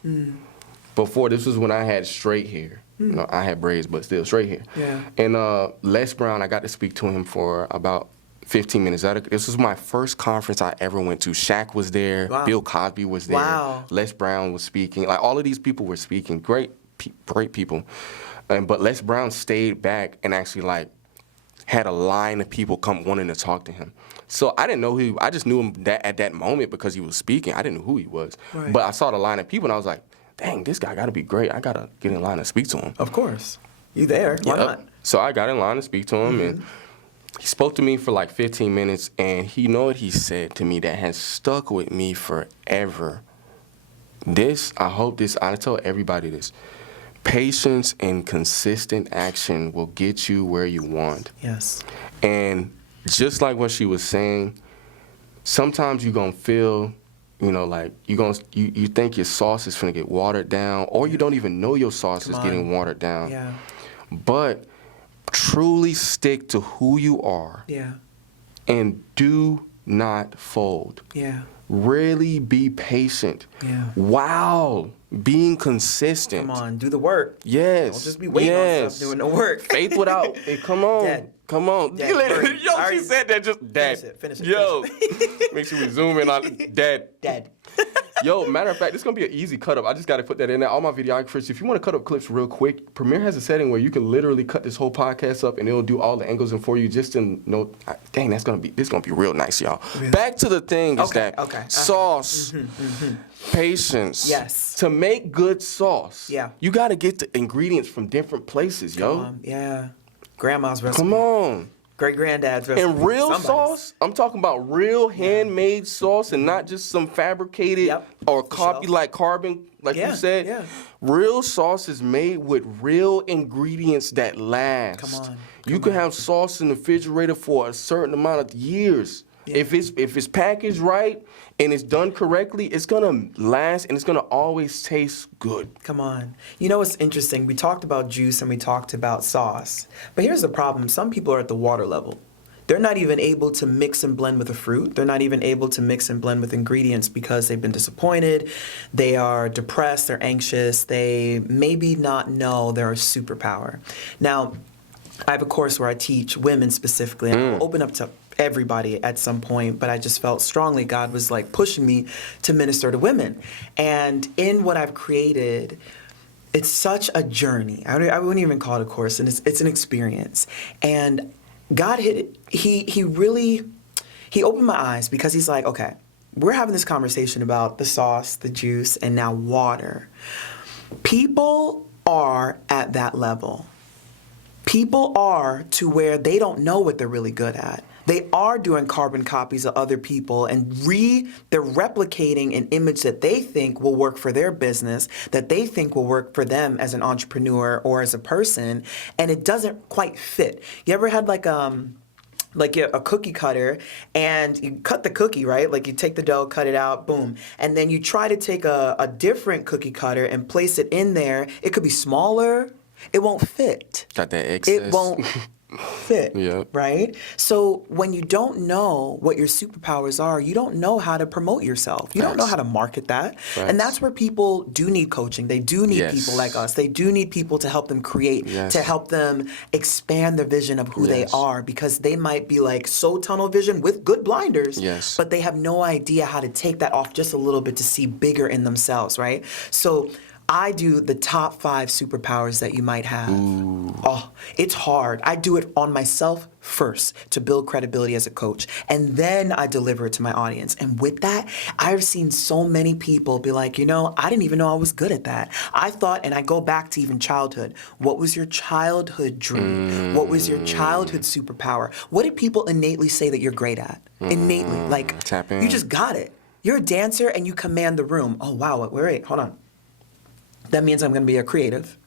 Before, this was when I had straight hair. You know, I had braids, but still straight hair. Yeah. And Les Brown, I got to speak to him for about 15 minutes. This was my first conference I ever went to. Shaq was there. Wow. Bill Cosby was there. Wow. Les Brown was speaking. Like, all of these people were speaking. Great people. But Les Brown stayed back and actually, like, had a line of people come wanting to talk to him. So I didn't know I just knew him at that moment because he was speaking. I didn't know who he was. Right. But I saw the line of people, and I was like, dang, this guy got to be great. I got to get in line and speak to him. Of course. You there. Why not? So I got in line to speak to him, and he spoke to me for like 15 minutes, and you know what he said to me that has stuck with me forever. I tell everybody this. Patience and consistent action will get you where you want. Yes. And just like what she was saying, sometimes you're going to feel, you know, like you think your sauce is going to get watered down, or you don't even know your sauce is getting watered down. Yeah. But truly stick to who you are. Yeah. And do not fold. Yeah. Really be patient. Yeah. Wow. Being consistent. Come on, do the work. Yes. Don't just be waiting on stuff, doing the work. Faith without. Hey, come on. Dad. Come on. Dad, Yo, she said that just. Dad. Finish it. Yo. Make sure we zoom in on Dad. Dad. Yo, matter of fact, this is going to be an easy cut up. I just got to put that in there. All my videographers, if you want to cut up clips real quick, Premiere has a setting where you can literally cut this whole podcast up and it'll do all the angles and for you just in dang, this is going to be real nice, y'all. Really? Back to the thing is sauce, patience. Yes. To make good sauce, yeah, you got to get the ingredients from different places, yo. Come on. Yeah. Grandma's recipe. Come on. Great-granddad's recipe. And real sauce, I'm talking about real handmade sauce and not just some fabricated or copy like carbon, like you said. Yeah. Real sauce is made with real ingredients that last. Come on. You can have sauce in the refrigerator for a certain amount of years. Yeah. If it's packaged right and it's done correctly, it's gonna last and it's gonna always taste good. Come on. You know what's interesting? We talked about juice and we talked about sauce. But here's the problem. Some people are at the water level. They're not even able to mix and blend with a fruit. They're not even able to mix and blend with ingredients because they've been disappointed. They are depressed. They're anxious. They maybe not know they're a superpower. Now, I have a course where I teach women specifically, and I'll open up to everybody at some point, but I just felt strongly God was like pushing me to minister to women. And in what I've created, it's such a journey. I wouldn't even call it a course, and it's an experience. And God he opened my eyes because he's like, okay, we're having this conversation about the sauce, the juice, and now water. People are at that level. People are to where they don't know what they're really good at. They are doing carbon copies of other people and they're replicating an image that they think will work for their business, that they think will work for them as an entrepreneur or as a person, and it doesn't quite fit. You ever had like a cookie cutter and you cut the cookie, right? Like you take the dough, cut it out, boom. And then you try to take a different cookie cutter and place it in there. It could be smaller. It won't fit. Got that excess. It won't fit, right? So when you don't know what your superpowers are, you don't know how to promote yourself. You don't know how to market that. And that's where people do need coaching. They do need people like us. They do need people to help them create, to help them expand the vision of who they are, because they might be like so tunnel vision with good blinders, but they have no idea how to take that off just a little bit to see bigger in themselves, right? So I do the top 5 superpowers that you might have. Ooh. Oh, it's hard. I do it on myself first to build credibility as a coach, and then I deliver it to my audience. And with that, I've seen so many people be like, I didn't even know I was good at that. I thought, and I go back to even childhood. What was your childhood dream? What was your childhood superpower? What did people innately say that you're great at? Innately, like Tap in. you just got it. You're a dancer and you command the room. Oh wow, wait, hold on. That means I'm going to be a creative.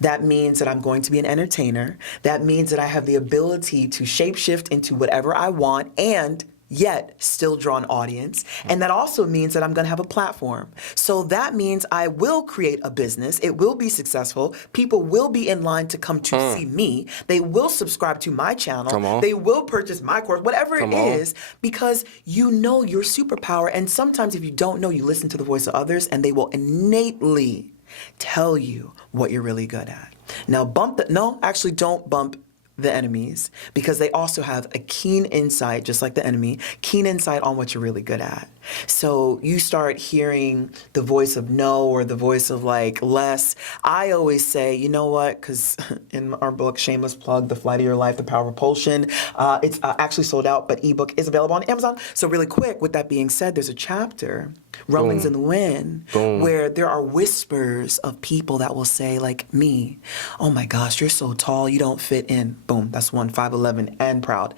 That means that I'm going to be an entertainer. That means that I have the ability to shapeshift into whatever I want and yet still draw an audience. And that also means that I'm going to have a platform. So that means I will create a business. It will be successful. People will be in line to come to see me. They will subscribe to my channel. Come on. They will purchase my course, whatever Come it on. is, because you know your superpower. And sometimes if you don't know, you listen to the voice of others and they will innately tell you what you're really good at. Now don't bump the enemies, because they also have a keen insight, just like the enemy, keen insight on what you're really good at. So you start hearing the voice of no or the voice of like less. I always say, you know what, because in our book, shameless plug, The Flight of Your Life, The Power of Propulsion, it's actually sold out, but ebook is available on Amazon. So really quick, with that being said, there's a chapter, Rumblings in the Wind, where there are whispers of people that will say, like me, oh my gosh, you're so tall, you don't fit in. Boom, that's 5'11" and proud.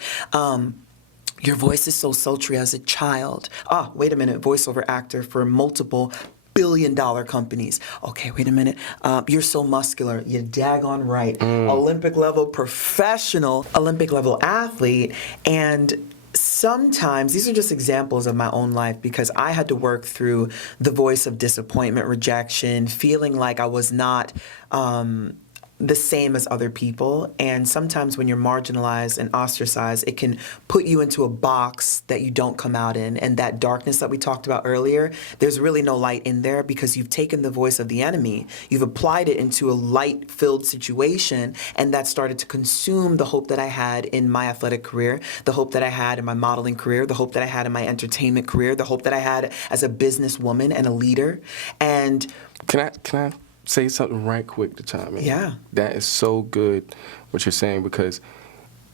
Your voice is so sultry as a child. Wait a minute, voiceover actor for multiple billion-dollar companies. Okay, wait a minute. You're so muscular. You're daggone right. Olympic-level professional, Olympic-level athlete. And sometimes, these are just examples of my own life, because I had to work through the voice of disappointment, rejection, feeling like I was not the same as other people. And sometimes when you're marginalized and ostracized, it can put you into a box that you don't come out in. And that darkness that we talked about earlier, there's really no light in there, because you've taken the voice of the enemy, you've applied it into a light-filled situation, and that started to consume the hope that I had in my athletic career, the hope that I had in my modeling career, the hope that I had in my entertainment career, the hope that I had as a businesswoman and a leader. And Can I say something right quick to chime in? Yeah. That is so good what you're saying, because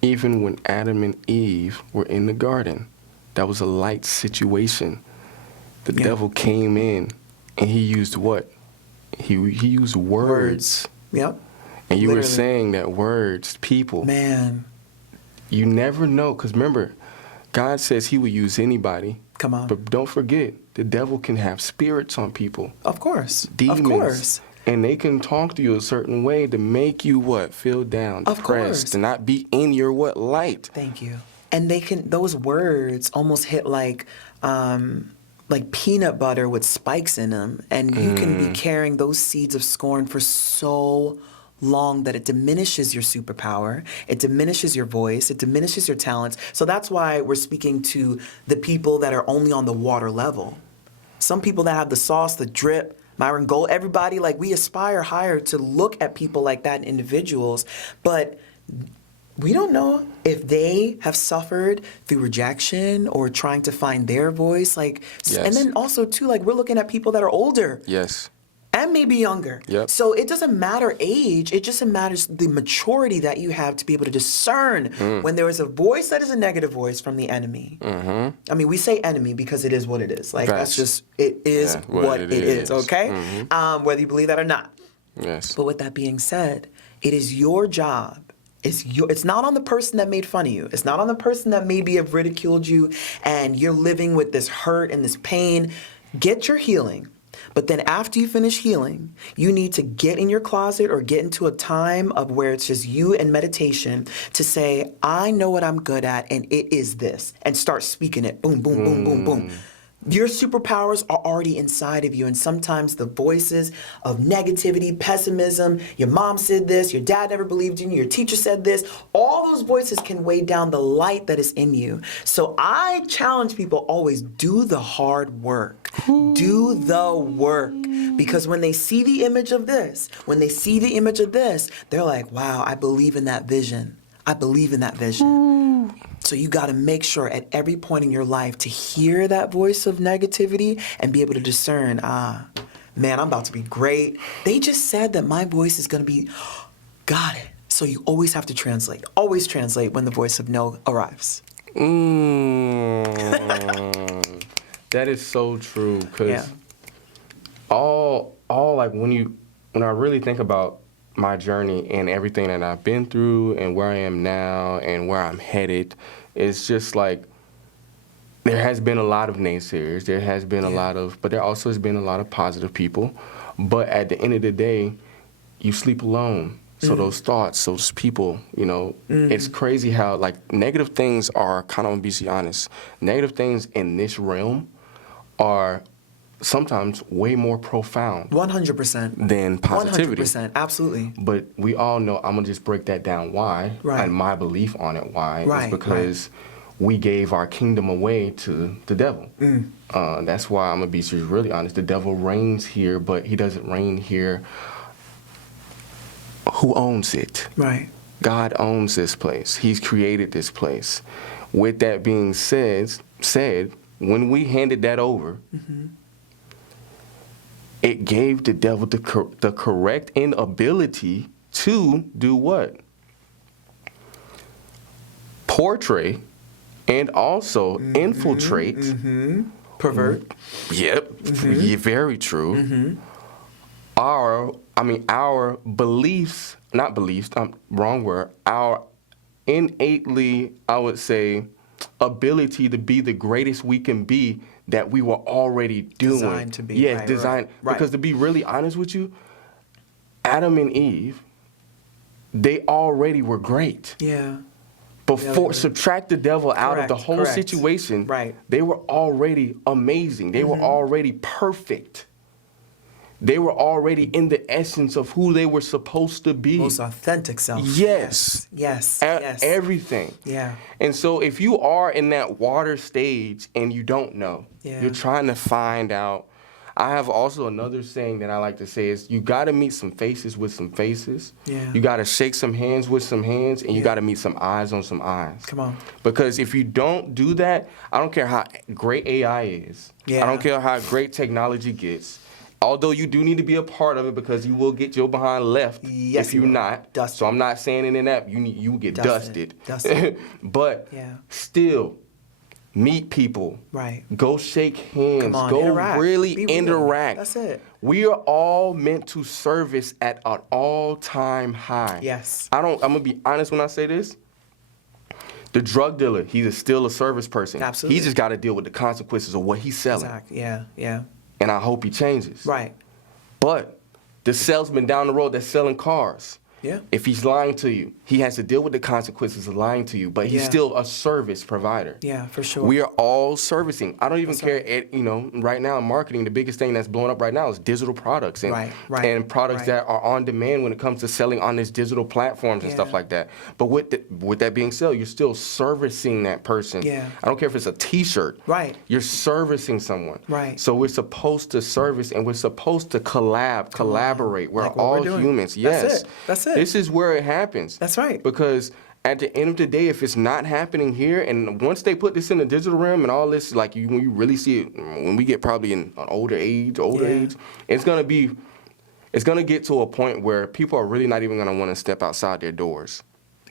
even when Adam and Eve were in the garden, that was a light situation. The devil came in and he used what? He used words. Yep. And you Literally. were saying that words, people. Man. You never know, because remember, God says he will use anybody. Come on. But don't forget, the devil can have spirits on people. Of course. Demons. Of course. And they can talk to you a certain way to make you what? Feel down, Of depressed, course. to not be in your what? Light. Thank you. And those words almost hit like peanut butter with spikes in them. And you can be carrying those seeds of scorn for so long that it diminishes your superpower, it diminishes your voice, it diminishes your talents. So that's why we're speaking to the people that are only on the water level. Some people that have the sauce, the drip, Myron Gold, everybody, like we aspire higher to look at people like that, individuals, but we don't know if they have suffered through rejection or trying to find their voice. Yes. And then also too, we're looking at people that are older. Yes. And maybe younger. Yep. So it doesn't matter age, it just matters the maturity that you have to be able to discern when there is a voice that is a negative voice from the enemy. Mm-hmm. I mean, we say enemy because it is what it is. That's just, it is what it is, okay? Mm-hmm. Whether you believe that or not. Yes. But with that being said, it is your job. It's not on the person that made fun of you. It's not on the person that maybe have ridiculed you and you're living with this hurt and this pain. Get your healing. But then after you finish healing, you need to get in your closet or get into a time of where it's just you and meditation to say, I know what I'm good at and it is this. And start speaking it. Boom, boom, boom, boom, boom. Your superpowers are already inside of you, and sometimes the voices of negativity, pessimism, your mom said this, your dad never believed in you, your teacher said this, all those voices can weigh down the light that is in you. So I challenge people, always do the hard work. Do the work. Because when they see the image of this, they're like, wow, I believe in that vision. I believe in that vision. So you got to make sure at every point in your life to hear that voice of negativity and be able to discern, man, I'm about to be great. They just said that my voice is going to be, got it. So you always have to translate. Always translate when the voice of no arrives. That is so true, because Yeah. all like when I really think about my journey and everything that I've been through and where I am now and where I'm headed, it's just like there has been a lot of naysayers. There has been a lot of, but there also has been a lot of positive people. But at the end of the day, you sleep alone. So those thoughts, those people, it's crazy how like negative things are, kind of, to be honest, negative things in this realm are sometimes way more profound 100%. than positivity. 100%. Absolutely. But we all know, I'm going to just break that down why, Right. and my belief on it why, Right, is because we gave our kingdom away to the devil. That's why I'm going to be really honest. The devil reigns here, but he doesn't reign here. Who owns it? Right. God owns this place. He's created this place. With that being said, when we handed that over, it gave the devil the correct inability to do what? Portray and also infiltrate. Pervert. Yep, yeah, very true. Our beliefs, not beliefs, wrong word, our innately, I would say, ability to be the greatest we can be that we were already doing. Designed to be. Yes, Right, designed. right. Because to be really honest with you, Adam and Eve, they already were great. Yeah. Before, subtract the devil out of the whole correct. situation, Right. they were already amazing. They were already perfect. They were already in the essence of who they were supposed to be. Most authentic self. Yes. Yes. Yes. Everything. Yeah. And so if you are in that water stage and you don't know, Yeah. you're trying to find out. I have also another saying that I like to say is you got to meet some faces with some faces. Yeah. You got to shake some hands with some hands, and you got to meet some eyes on some eyes. Come on. Because if you don't do that, I don't care how great AI is. Yeah. I don't care how great technology gets. Although you do need to be a part of it, because you will get your behind left Yes, if you're you will. not. Dusted. So I'm not saying it in that you will get dusted. Dusted. But Yeah. still, meet people. Right. Go shake hands. Come on, Go interact. really Be real. interact. That's it. We are all meant to service at an all-time high. Yes. I'm gonna be honest when I say this. The drug dealer, he's still a service person. Absolutely. He just got to deal with the consequences of what he's selling. Exactly. Yeah. Yeah. And I hope he changes. Right. But the salesman down the road that's selling cars, Yeah. if he's lying to you, he has to deal with the consequences of lying to you, but he's Yeah. still a service provider. Yeah, for sure. We are all servicing. I don't even care, right now in marketing, the biggest thing that's blowing up right now is digital products and, Right. and products Right. that are on demand when it comes to selling on these digital platforms and stuff Yeah. like that. But with that being said, you're still servicing that person. Yeah. I don't care if it's a t-shirt. Right. You're servicing someone. Right. So we're supposed to service and we're supposed to collaborate. We're Like what all we're doing. humans. That's Yes. it. That's it. This is where it happens. That's right. Because at the end of the day, if it's not happening here, and once they put this in the digital realm and all this, like when you really see it, when we get probably in an older age, it's gonna get to a point where people are really not even gonna want to step outside their doors.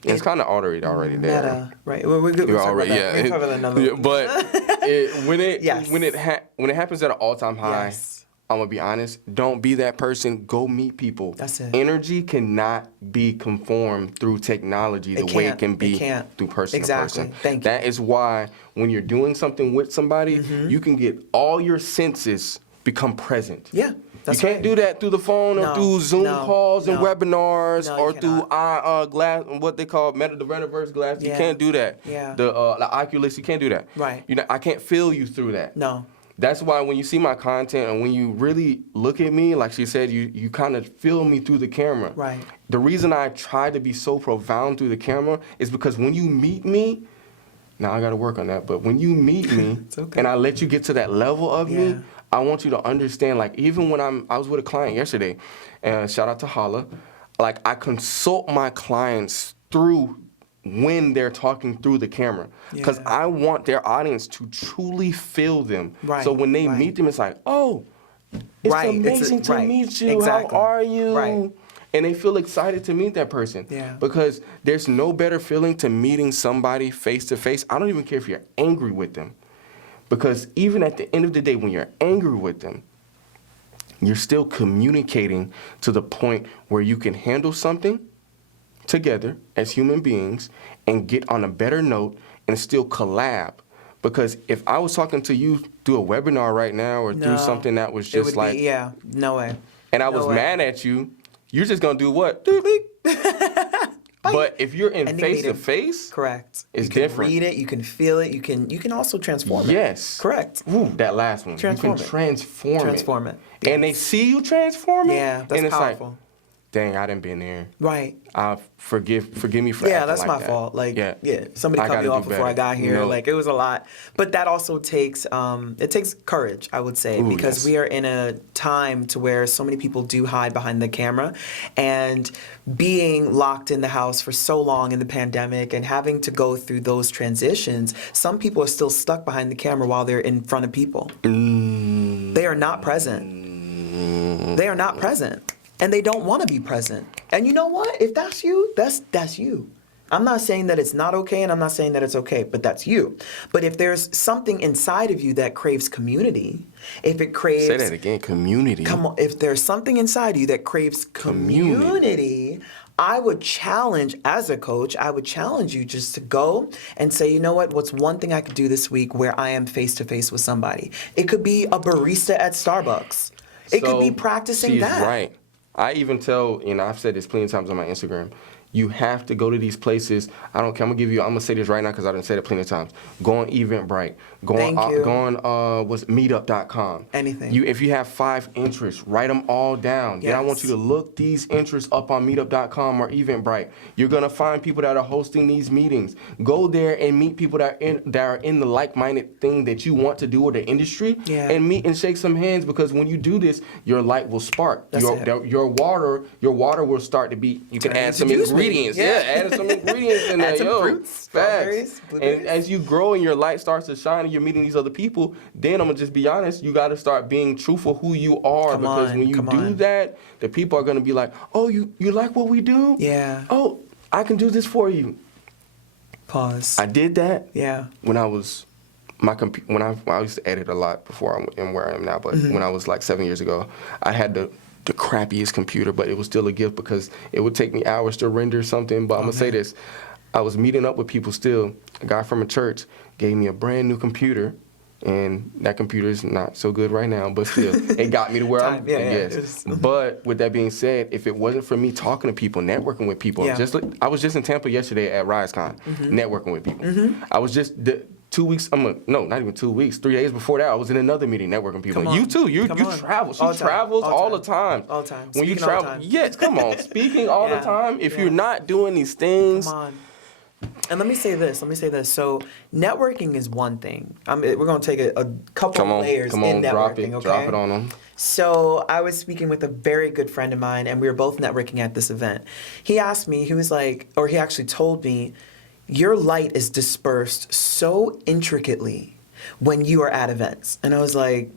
And it's kind of already there. Meta. Right. Well, we're good. You're already, We can talk about that another yeah. But Yes. when it happens at an all-time high, Yes. I'm gonna be honest. Don't be that person. Go meet people. That's it. Energy cannot be conformed through technology the way it can be through person Exactly. to person. Thank you. That is why when you're doing something with somebody, you can get all your senses become present. Yeah. That's you can't right. do that through the phone or No, through Zoom no, calls and no. webinars No, you or through cannot. glass, what they call the metaverse glass. You Yeah. can't do that. Yeah. The Oculus, you can't do that. Right. I can't feel you through that. No. That's why when you see my content and when you really look at me, like she said, you kind of feel me through the camera. Right. The reason I try to be so profound through the camera is because when you meet me, now I got to work on that, but when you meet me It's okay. and I let you get to that level of Yeah. me, I want you to understand, like, even when I was with a client yesterday, and shout out to Hala, like, I consult my clients through when they're talking through the camera. Because Yeah. I want their audience to truly feel them. Right, So when they right. meet them, it's like, oh, It's Right. amazing to right. meet you. Exactly. How are you? Right. And they feel excited to meet that person. Yeah. Because there's no better feeling to meeting somebody face to face. I don't even care if you're angry with them. Because even at the end of the day, when you're angry with them, you're still communicating to the point where you can handle something together as human beings and get on a better note and still collab. Because if I was talking to you through a webinar right now or through something that was It just would like, be, yeah, no way. and I No was way. mad at you, you're just gonna do what? Doop, beep. But if you're in Ending face to meeting. face, Correct. it's you can different. read it, you can feel it, you can also transform it. Yes. Correct. Ooh, that last one. Transform you it. can transform it. Transform it. And they Yes. see you transform it. Yeah, that's and it's powerful. like, dang, I done been there. Right. Forgive me for Yeah, acting that's like my that. fault. Like, yeah, somebody I cut me gotta off do before I better. got here. No. Like, it was a lot. But that also takes, it takes courage, I would say, Ooh, because yes. we are in a time to where so many people do hide behind the camera. And being locked in the house for so long in the pandemic and having to go through those transitions, some people are still stuck behind the camera while they're in front of people. They are not present. They are not present. And they don't want to be present. And you know what? If that's you, that's you. I'm not saying that it's not okay, and I'm not saying that it's okay, but that's you. But if there's something inside of you that craves community, if it craves... Say that again, community. Come on, if there's something inside of you that craves community, I would challenge, as a coach, I would challenge you just to go and say, you know what's one thing I could do this week where I am face-to-face with somebody? It could be a barista at Starbucks. It could be practicing she's that. Right. I even tell, I've said this plenty of times on my Instagram, you have to go to these places. I don't care. I'm gonna say this right now because I done said it plenty of times. Go on Eventbrite. Go on meetup.com. Anything. If you have 5 interests, write them all down. Then I want you to look these interests up on meetup.com or Eventbrite. You're gonna find people that are hosting these meetings. Go there and meet people that are in the like-minded thing that you want to do with the industry. Yeah. And meet and shake some hands, because when you do this, your light will spark. That's it. Your water will start to be. You can Turn add into some juice, ingredients. maybe. Yeah, add some ingredients in there. Add some Yo, fruits, facts. strawberries, blueberries. And as you grow and your light starts to shine and you're meeting these other people, then I'm gonna just be honest. You got to start being truthful who you are, because when you do that, the people are gonna be like, oh, you like what we do? Yeah. Oh, I can do this for you. Pause. I did that. Yeah. When I was when I used to edit a lot before I'm where I am now, but when I was like 7 years ago, I had the crappiest computer, but it was still a gift because it would take me hours to render something. But I'm gonna say this, I was meeting up with people still. A guy from a church gave me a brand new computer, and that computer is not so good right now, but still, it got me to where I'm. Yes. But with that being said, if it wasn't for me talking to people, networking with people, I was just in Tampa yesterday at RiseCon, networking with people. I was just 2 weeks. Not even 2 weeks. 3 days before that, I was in another meeting networking with people. You too. You travel. She travels all the time. All the time. When you Speaking all the travel, time. yes. Come on, speaking all the time. If you're not doing these things, Come on. And let me say this. So networking is one thing. We're going to take a couple of layers in networking, okay? Drop it on them. So I was speaking with a very good friend of mine, and we were both networking at this event. He asked me, he actually told me, your light is dispersed so intricately when you are at events. And I was like,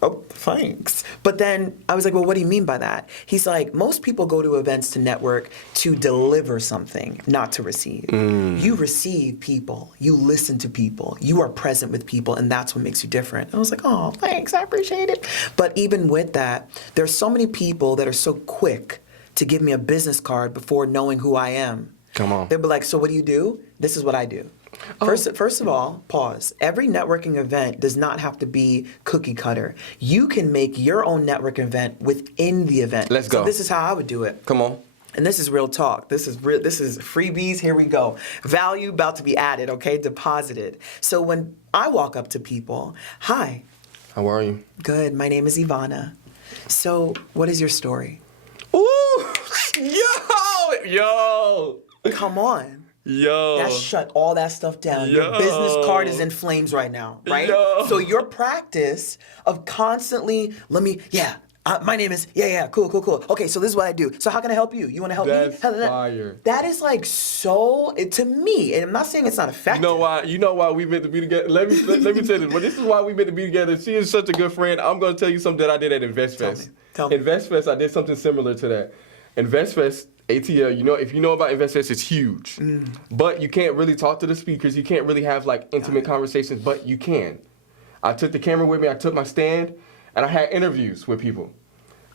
oh, thanks. But then I was like, well, what do you mean by that? He's like, most people go to events to network to deliver something, not to receive. You receive people. You listen to people. You are present with people, and that's what makes you different. I was like, oh, thanks. I appreciate it. But even with that, there's so many people that are so quick to give me a business card before knowing who I am. Come on. They'll be like, so what do you do? This is what I do. First of all, pause. Every networking event does not have to be cookie cutter. You can make your own networking event within the event. Let's go. So this is how I would do it. Come on. And this is real talk. This is freebies. Here we go. Value about to be added, okay? Deposited. So when I walk up to people, hi. How are you? Good. My name is Ivana. So what is your story? Ooh, yo. Come on. Yo. That shut all that stuff down. Your business card is in flames right now, right? So your practice of constantly, My name is, cool. Okay, so this is what I do. So how can I help you? You want to help That's me? fire. That is like so, to me, and I'm not saying it's not effective. You know why we meant to be together? Let me tell you this, but this is why we meant to be together. She is such a good friend. I'm going to tell you something that I did at InvestFest. Tell me. InvestFest, I did something similar to that. InvestFest, ATL, if you know about InvestFest, it's huge. But you can't really talk to the speakers. You can't really have like intimate conversations, but you can. I took the camera with me, I took my stand, and I had interviews with people.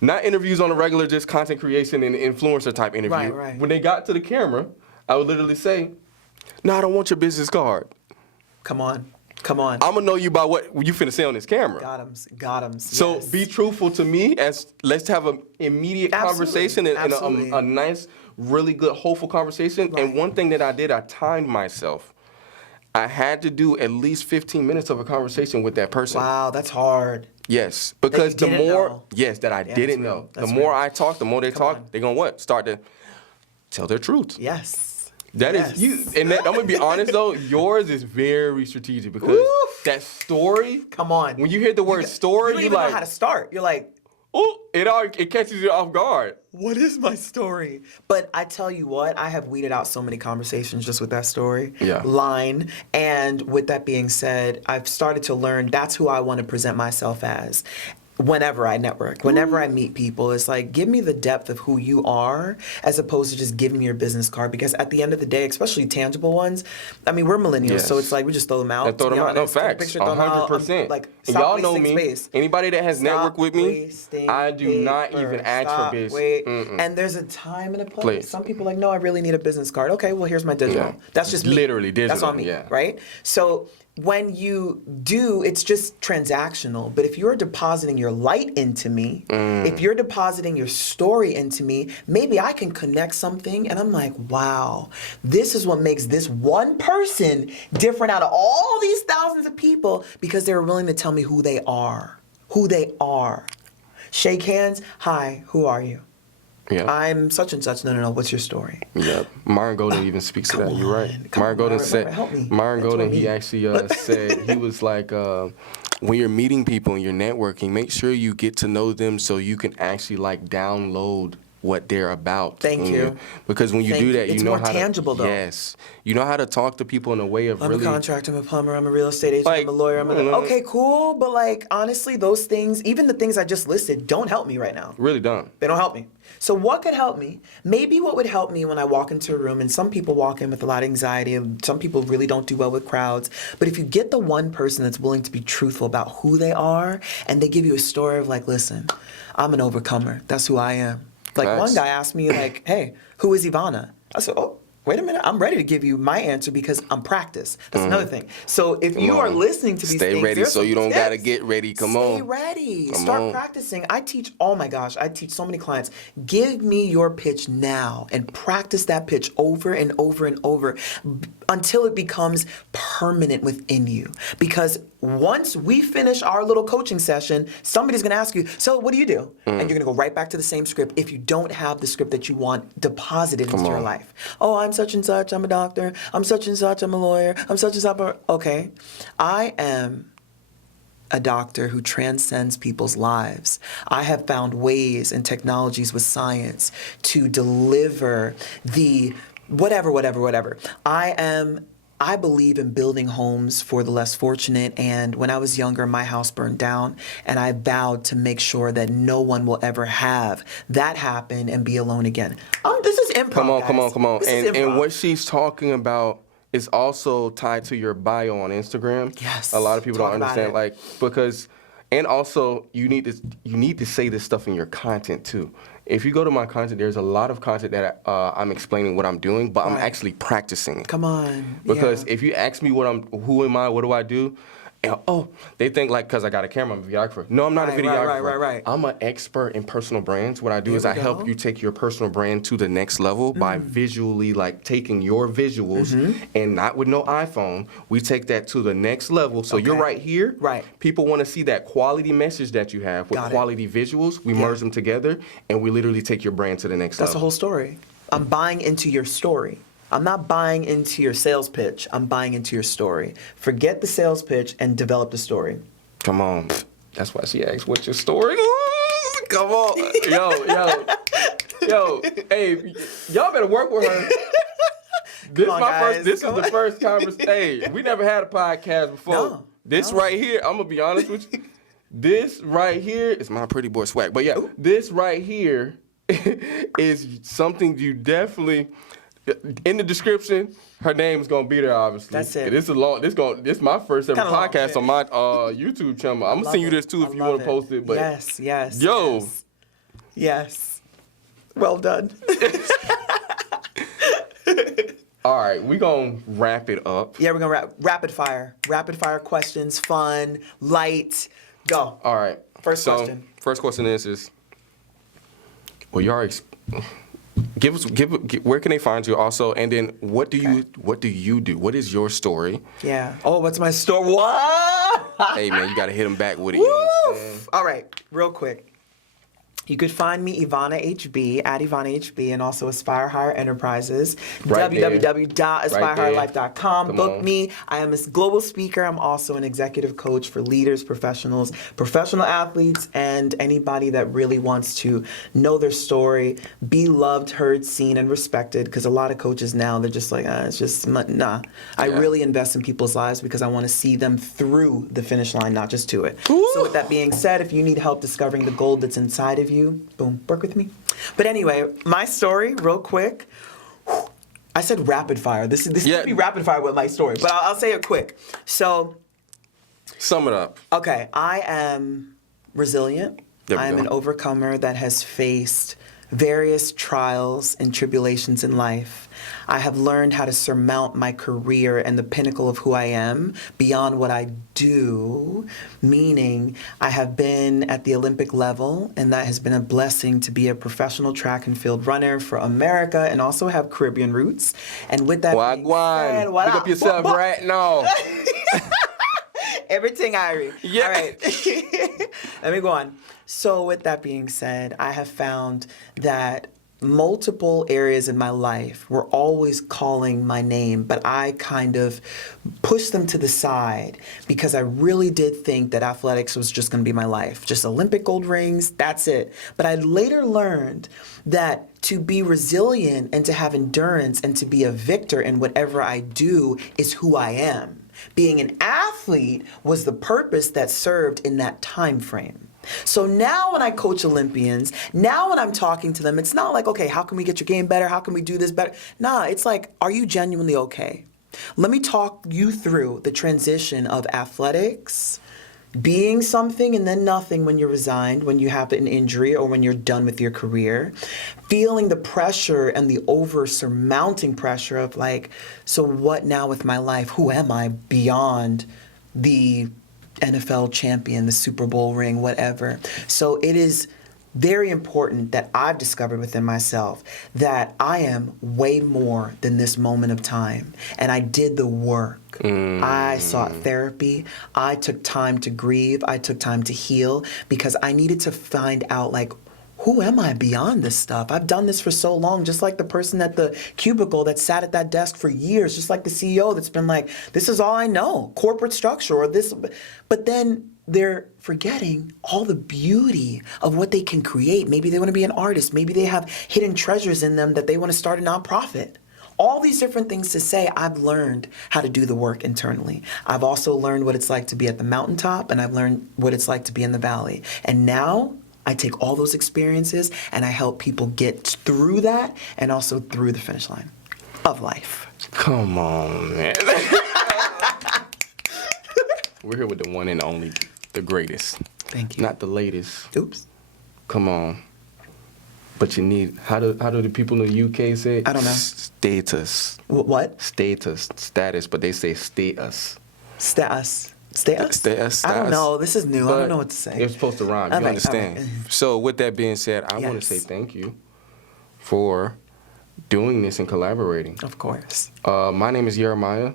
Not interviews on a regular, just content creation and influencer type interview. Right. When they got to the camera, I would literally say, "No, I don't want your business card. Come on. I'm gonna know you by what you finna say on this camera." Got 'em. So Yes. be truthful to me, as let's have an immediate conversation and a nice, really good, hopeful conversation. Right. And one thing that I did, I timed myself. I had to do at least 15 minutes of a conversation with that person. Wow, that's hard. Yes, because the didn't more, know. yes, that I Yeah, didn't that's real. know. The That's more real. I talk, the more they talk, on. they're gonna what? Start to tell their truth. Yes. That Yes. is you, and that, I'm gonna be honest though. Yours is very strategic because Oof. that story. Come on. When you hear the word story, you don't you even like, know how to start. You're like, oh, it catches you off guard. what is my story? But I tell you what, I have weeded out so many conversations just with that story line. And with that being said, I've started to learn that's who I want to present myself as. Whenever I network, whenever I meet people, it's like, give me the depth of who you are as opposed to just giving me your business card. Because at the end of the day, especially tangible ones, I mean, we're millennials, so it's like we just throw them out. And throw them out. No, facts. 100%. Like, And stop y'all know wasting me. space. Anybody that has Stop networked with me, wasting I do not paper. even ask Stop, for business. wait. And there's a time and a place. Please. Some people are like, no, I really need a business card. Okay, well, here's my digital. Yeah. That's just me. Literally digital, That's on me, yeah. right? So when you do, it's just transactional. But if you're depositing your light into me, if you're depositing your story into me, maybe I can connect something and I'm like, wow, this is what makes this one person different out of all these thousands of people because they're willing to tell me who they are. Who they are. Shake hands. Hi, who are you? Yeah. I'm such and such. No. What's your story? Yep. Myron Golden even speaks to that. come You're right. on, come Myron on, Golden Myron, said. help me. Myron Mentor Golden, me. he actually said he was like, when you're meeting people and you're networking, make sure you get to know them so you can actually like download what they're about. Thank you. Because when you Thank do you. that, you It's know more how tangible, to. though. Yes. You know how to talk to people in a way of I'm really. a contractor, I'm a plumber, I'm a real estate agent, Like, I'm a lawyer, okay, cool, but like honestly, those things, even the things I just listed, don't help me right now. Really dumb. They don't help me. So what could help me? Maybe what would help me when I walk into a room, and some people walk in with a lot of anxiety, and some people really don't do well with crowds, but if you get the one person that's willing to be truthful about who they are, and they give you a story of like, listen, I'm an overcomer, that's who I am. Like Facts. one guy asked me like, hey, who is Ivana? I said, oh, wait a minute, I'm ready to give you my answer because I'm practiced. That's another thing. So if you are listening to these Stay things, ready there's so some you don't tips. gotta get ready. Come on. Stay ready. Come Start on. practicing. I teach, oh my gosh, I teach so many clients. Give me your pitch now and practice that pitch over and over and over until it becomes permanent within you. Because once we finish our little coaching session, somebody's gonna ask you, so what do you do? And you're gonna go right back to the same script if you don't have the script that you want deposited into your life. Oh, I'm such and such, I'm a doctor. I'm such and such, I'm a lawyer. I'm such and such, okay. I am a doctor who transcends people's lives. I have found ways and technologies with science to deliver the whatever. I believe in building homes for the less fortunate, and when I was younger, my house burned down, and I vowed to make sure that no one will ever have that happen and be alone again. This is improv, Come on. This is And improv. what she's talking about is also tied to your bio on Instagram. Yes. A lot of people Talk don't about understand, it. like, because, and also you need to say this stuff in your content too. If you go to my content, there's a lot of content that I'm explaining what I'm doing, but I'm actually practicing it. Come on. Because yeah. if you ask me who am I, what do I do? And, they think like, because I got a camera, I'm a videographer. No, I'm not a videographer. Right. I'm an expert in personal brands. What I do is we I help go. you take your personal brand to the next level by visually like taking your visuals and not with no iPhone. We take that to the next level. So you're right here. Right. People want to see that quality message that you have with Got it. quality visuals. We merge them together and we literally take your brand to the next That's the level. whole story. I'm buying into your story. I'm not buying into your sales pitch. I'm buying into your story. Forget the sales pitch and develop the story. Come on. That's why she asked, what's your story? Come on. Yo. Hey, y'all better work with her. This is the first conversation. Hey, we never had a podcast before. Right here, I'm going to be honest with you. This right here is my pretty boy swag. But yeah, this right here is something you definitely, in the description, her name is gonna be there. Obviously, that's it. This is my first ever podcast on my YouTube channel. I'm gonna send you this too if you want to post it. But yes. Well done. All right, we gonna wrap it up. Yeah, we're gonna rapid fire questions, fun, light. Go. All right. First question. First question is well, you already give where can they find you also, and then what do you do? What is your story? Yeah. Oh, what's my story? What? Hey man, you gotta hit them back with it. You know what I'm saying? All right, real quick. You could find me Ivana HB at Ivana HB and also Aspire Higher Enterprises. www.aspirehigherlife.com. Book me. I am a global speaker. I'm also an executive coach for leaders, professionals, professional athletes, and anybody that really wants to know their story, be loved, heard, seen, and respected. Because a lot of coaches now, they're just like, it's just, nah. I really invest in people's lives because I want to see them through the finish line, not just to it. Ooh. So with that being said, if you need help discovering the gold that's inside of you, boom, work with me. But anyway, my story, real quick. I said rapid fire. This could be rapid fire with my story, but I'll say it quick. So, sum it up. Okay, I am resilient. I'm an overcomer that has faced various trials and tribulations in life. I have learned how to surmount my career and the pinnacle of who I am beyond what I do, meaning I have been at the Olympic level, and that has been a blessing to be a professional track and field runner for America and also have Caribbean roots. And with that being said, pick up yourself right now. Everything, Irie. Yeah. All right. Let me go on. So with that being said, I have found that multiple areas in my life were always calling my name, but I kind of pushed them to the side because I really did think that athletics was just going to be my life. Just Olympic gold rings, that's it. But I later learned that to be resilient and to have endurance and to be a victor in whatever I do is who I am. Being an athlete was the purpose that served in that time frame. So now when I coach Olympians, now when I'm talking to them, it's not like, okay, how can we get your game better? How can we do this better? Nah, it's like, are you genuinely okay? Let me talk you through the transition of athletics, being something and then nothing when you're resigned, when you have an injury or when you're done with your career, feeling the pressure and the over-surmounting pressure of like, so what now with my life? Who am I beyond the NFL champion, the Super Bowl ring, whatever. So it is very important that I've discovered within myself that I am way more than this moment of time. And I did the work. I sought therapy. I took time to grieve. I took time to heal because I needed to find out, like, who am I beyond this stuff? I've done this for so long, just like the person at the cubicle that sat at that desk for years, just like the CEO that's been like, this is all I know, corporate structure or this. But then they're forgetting all the beauty of what they can create. Maybe they want to be an artist. Maybe they have hidden treasures in them that they want to start a nonprofit. All these different things to say, I've learned how to do the work internally. I've also learned what it's like to be at the mountaintop, and I've learned what it's like to be in the valley. And now I take all those experiences and I help people get through that and also through the finish line of life. Come on, man. We're here with the one and only, the greatest. Thank you. Not the latest. Oops. Come on. But you need, how do the people in the UK say it? I don't know. Status. What? Status, but they say status. Status. Status? I don't know. This is new. I don't know what to say. It's supposed to rhyme. You understand. Right. So with that being said, I want to say thank you for doing this and collaborating. Of course. My name is Jeremiah,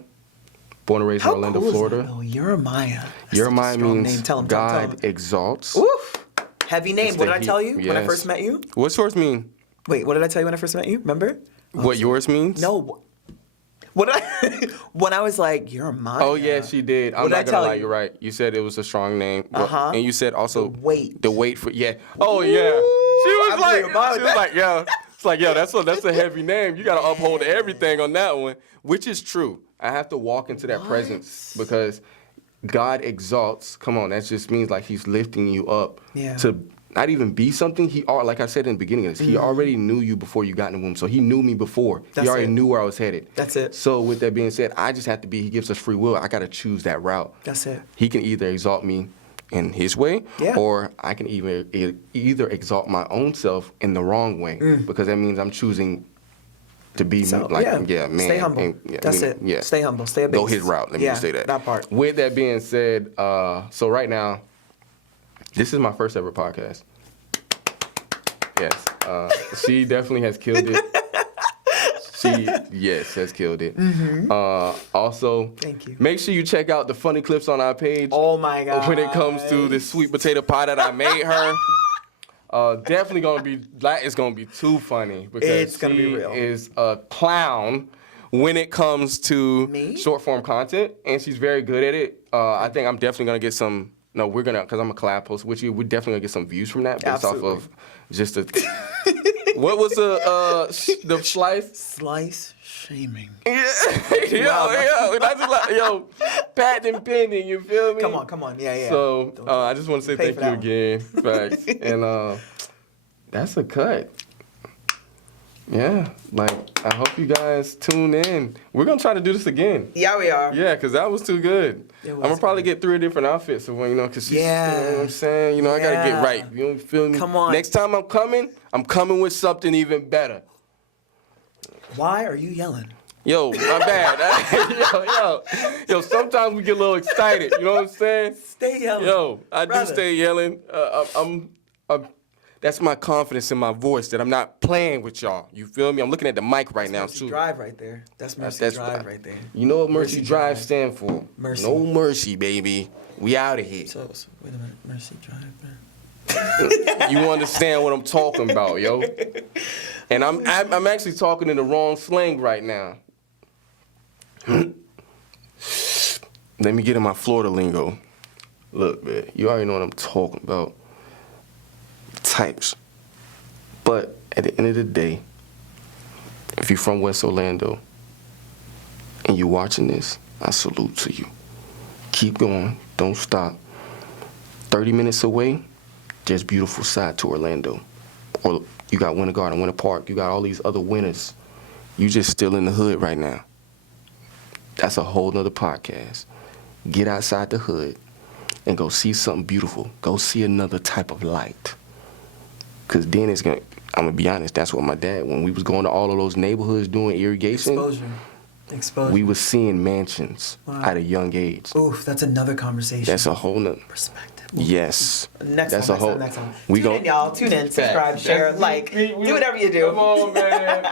born and raised in Orlando, Florida. How cool is that, though? Jeremiah. Jeremiah means God exalts. Oof. Heavy name. What did I tell you when I first met you? What's yours mean? Wait, what did I tell you when I first met you? Remember? What yours means? No. when I was like, you're mine. Oh yeah, she did. I'm What did I not gonna tell lie, you? you're right. You said it was a strong name. Uh-huh. And you said also The weight. The weight for Oh yeah. She I was like, blew your mind she with was that. like, yo, it's like, yo, that's a heavy name. You gotta uphold everything on that one, which is true. I have to walk into that presence because God exalts. Come on, that just means like He's lifting you up to not even be something. Like I said in the beginning of this, He already knew you before you got in the womb. So He knew me before. He already knew where I was headed. That's it. So with that being said, I just have to be. He gives us free will. I got to choose that route. That's it. He can either exalt me in His way, or I can either exalt my own self in the wrong way, because that means I'm choosing to be man. Stay humble. That's it. Yeah. Stay humble. Stay a base. Go His route. Let me just say that. That part. With that being said, so right now, this is my first ever podcast. Yes. She definitely has killed it. Has killed it. Also, thank you. Make sure you check out the funny clips on our page. Oh my God. When it comes to the sweet potato pie that I made her. Definitely it's gonna be too funny because it's gonna be real. Is a clown when it comes to short form content, and she's very good at it. I think I'm definitely gonna get some. No, we're gonna, because I'm a collab post with you. We're definitely gonna get some views from that based off of just a. What was the slice? Slice shaming. Yeah, yo, patent pending. You feel me? Come on, yeah. So I just want to say thank you again, facts, and that's a cut. Yeah, like I hope you guys tune in. We're gonna try to do this again. Yeah, we are. Yeah, cause that was too good. I'm gonna probably get 3 different outfits, so cause you know what I'm saying. I gotta get right. You feel me? Come on. Next time I'm coming with something even better. Why are you yelling? Yo, my bad. yo. Sometimes we get a little excited. You know what I'm saying? Stay yelling. Yo, I Brother. do stay yelling. That's my confidence in my voice that I'm not playing with y'all. You feel me? I'm looking at the mic right now Mercy too. Drive right there. That's Mercy Drive right there. You know what Mercy Drive stand for? Mercy. No mercy, baby. We out of here. So wait a minute, Mercy Drive, man. You understand what I'm talking about, yo? And I'm actually talking in the wrong slang right now. Let me get in my Florida lingo. Look, man, you already know what I'm talking about. Types. But at the end of the day, if you're from West Orlando and you're watching this, I salute to you. Keep going. Don't stop. 30 minutes away, there's beautiful side to Orlando. Or you got Winter Garden, Winter Park. You got all these other winners. You just still in the hood right now. That's a whole nother podcast. Get outside the hood and go see something beautiful. Go see another type of light. Because then I'm going to be honest, that's what my dad, when we was going to all of those neighborhoods doing irrigation. Exposure. We was seeing mansions at a young age. Oof, that's another conversation. That's a whole nother. Perspective. Yes. Next that's time. Tune in, y'all. Tune in, subscribe, share, like. Do whatever you do. Come on, man.